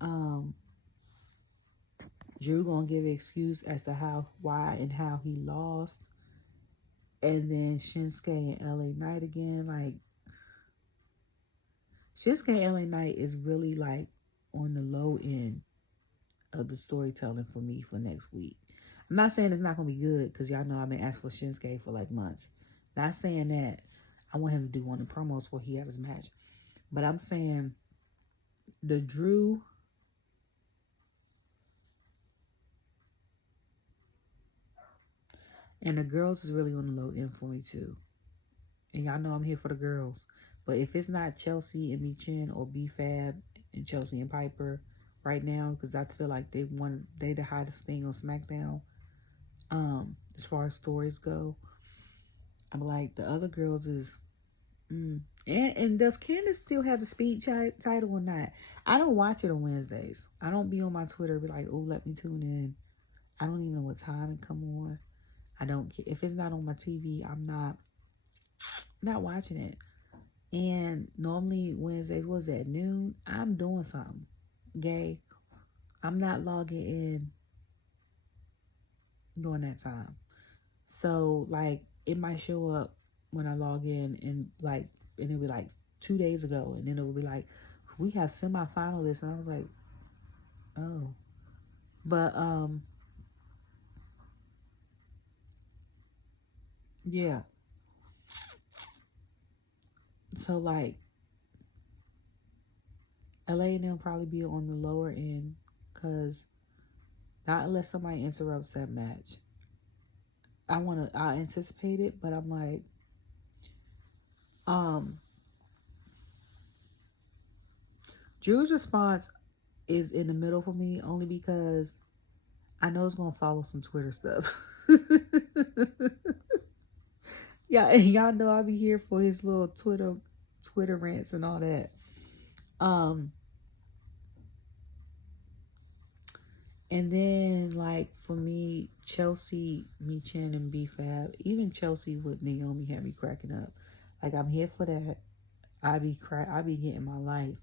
Drew gonna give an excuse as to why and how he lost. And then Shinsuke and LA Knight again. Like, Shinsuke and LA Knight is really like on the low end of the storytelling for me for next week. I'm not saying it's not going to be good, because y'all know I've been asking for Shinsuke for like months. Not saying that. I want him to do one of the promos before he have his match. But I'm saying the Drew and the girls is really on the low end for me too. And y'all know I'm here for the girls. But if it's not Chelsea and Michin or B-Fab and Chelsea and Piper right now, because I feel like they the hottest thing on Smackdown. As far as stories go, I'm like, the other girls is, and does Candice still have the speed title or not? I don't watch it on Wednesdays. I don't be on my Twitter be like, oh, let me tune in. I don't even know what time it come on. I don't care if it's not on my TV. I'm not watching it. And normally Wednesdays was at noon. I'm doing something. Okay, I'm not logging in during that time. So, like, it might show up when I log in and it'll be like 2 days ago, and then it'll be like, we have semifinalists, and I was like, oh. But yeah. So like, LA and them probably be on the lower end, cause not unless somebody interrupts that match. I anticipate it, but I'm like, Drew's response is in the middle for me, only because I know it's gonna follow some Twitter stuff. Yeah, and y'all know I'll be here for his little Twitter rants and all that. And then, like, for me, Chelsea, Michin, and B-Fab, even Chelsea with Naomi had me cracking up. Like, I'm here for that. I be getting my life.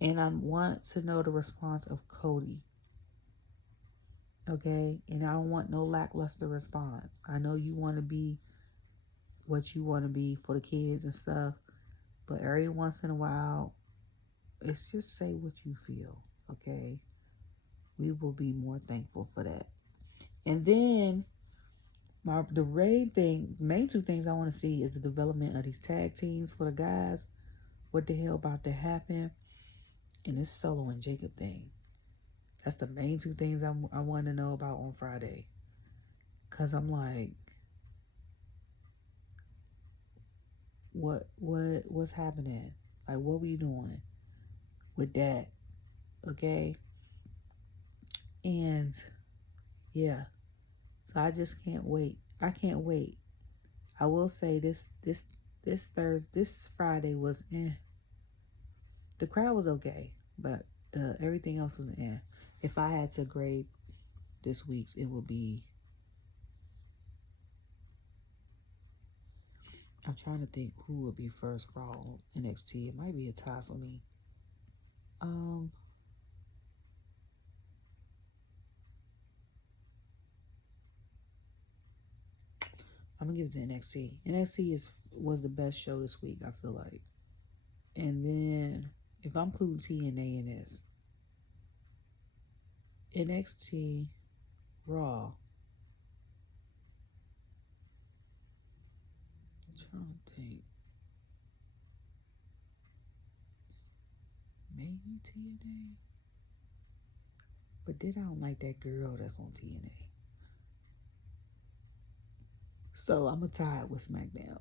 And I want to know the response of Cody. Okay? And I don't want no lackluster response. I know you want to be what you want to be for the kids and stuff. But every once in a while, it's just say what you feel. Okay? We will be more thankful for that. And then the main two things I want to see is the development of these tag teams for the guys. What the hell about to happen? And this Solo and Jacob thing. That's the main two things I want to know about on Friday. Because I'm like, what's happening? Like, what we doing with that? Okay. And yeah, so I just can't wait. I can't wait. I will say this Friday was the crowd was okay, but everything else was if I had to grade this week's, it would be, I'm trying to think who would be first Raw on NXT. It might be a tie for me. I'm gonna give it to NXT. NXT was the best show this week, I feel like. And then if I'm including TNA in this, NXT, Raw. I'm trying to think. Maybe TNA. But then I don't like that girl that's on TNA. So I'm gonna tie it with Smackdown.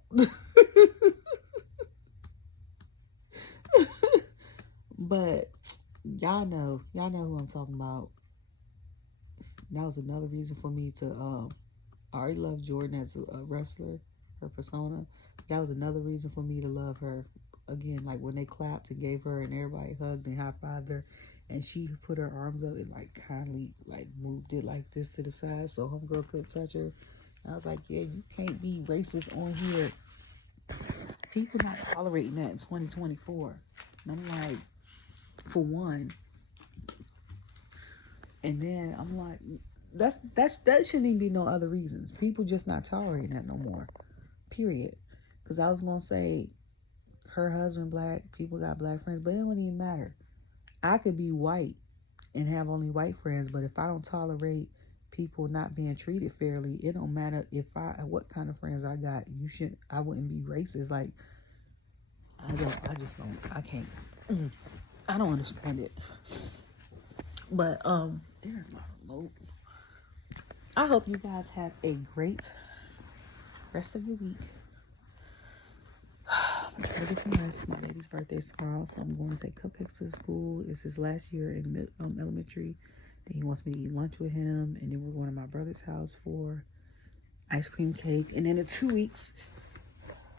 But y'all know who I'm talking about. That was another reason for me to I already love Jordan as a wrestler, her persona. That was another reason for me to love her. Again, like when they clapped and gave her and everybody hugged and high-fived her, and she put her arms up and like kindly like moved it like this to the side so homegirl couldn't touch her. And I was like, yeah, you can't be racist on here. People not tolerating that in 2024. And I'm like, for one. And then I'm like, that shouldn't even be no other reasons. People just not tolerating that no more. Period. Because I was gonna say her husband black, people got black friends, but it don't even matter. I could be white and have only white friends, but if I don't tolerate people not being treated fairly, it don't matter what kind of friends I got. I wouldn't be racist. Like, I don't understand it. But there's my remote. I hope you guys have a great rest of your week. I'm trying to get some rest. My baby's birthday's tomorrow, so I'm going to take cupcakes to school. It's his last year in elementary. Then he wants me to eat lunch with him, and then we're going to my brother's house for ice cream cake. And then in 2 weeks,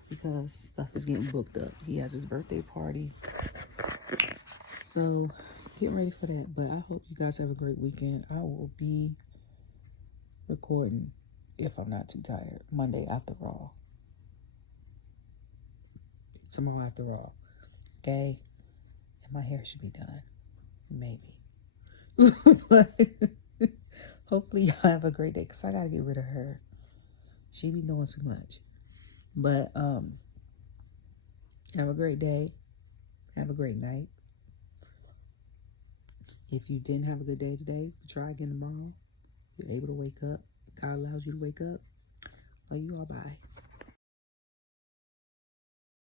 because stuff is getting booked up, he has his birthday party. So getting ready for that. But I hope you guys have a great weekend. I will be recording, if I'm not too tired, Monday after Raw. Tomorrow after Raw. Okay? And my hair should be done. Maybe. But hopefully y'all have a great day, because I gotta get rid of her. She be doing too much. But have a great day. Have a great night. If you didn't have a good day today, try again tomorrow. You're able to wake up. God allows you to wake up. Love you all. Bye.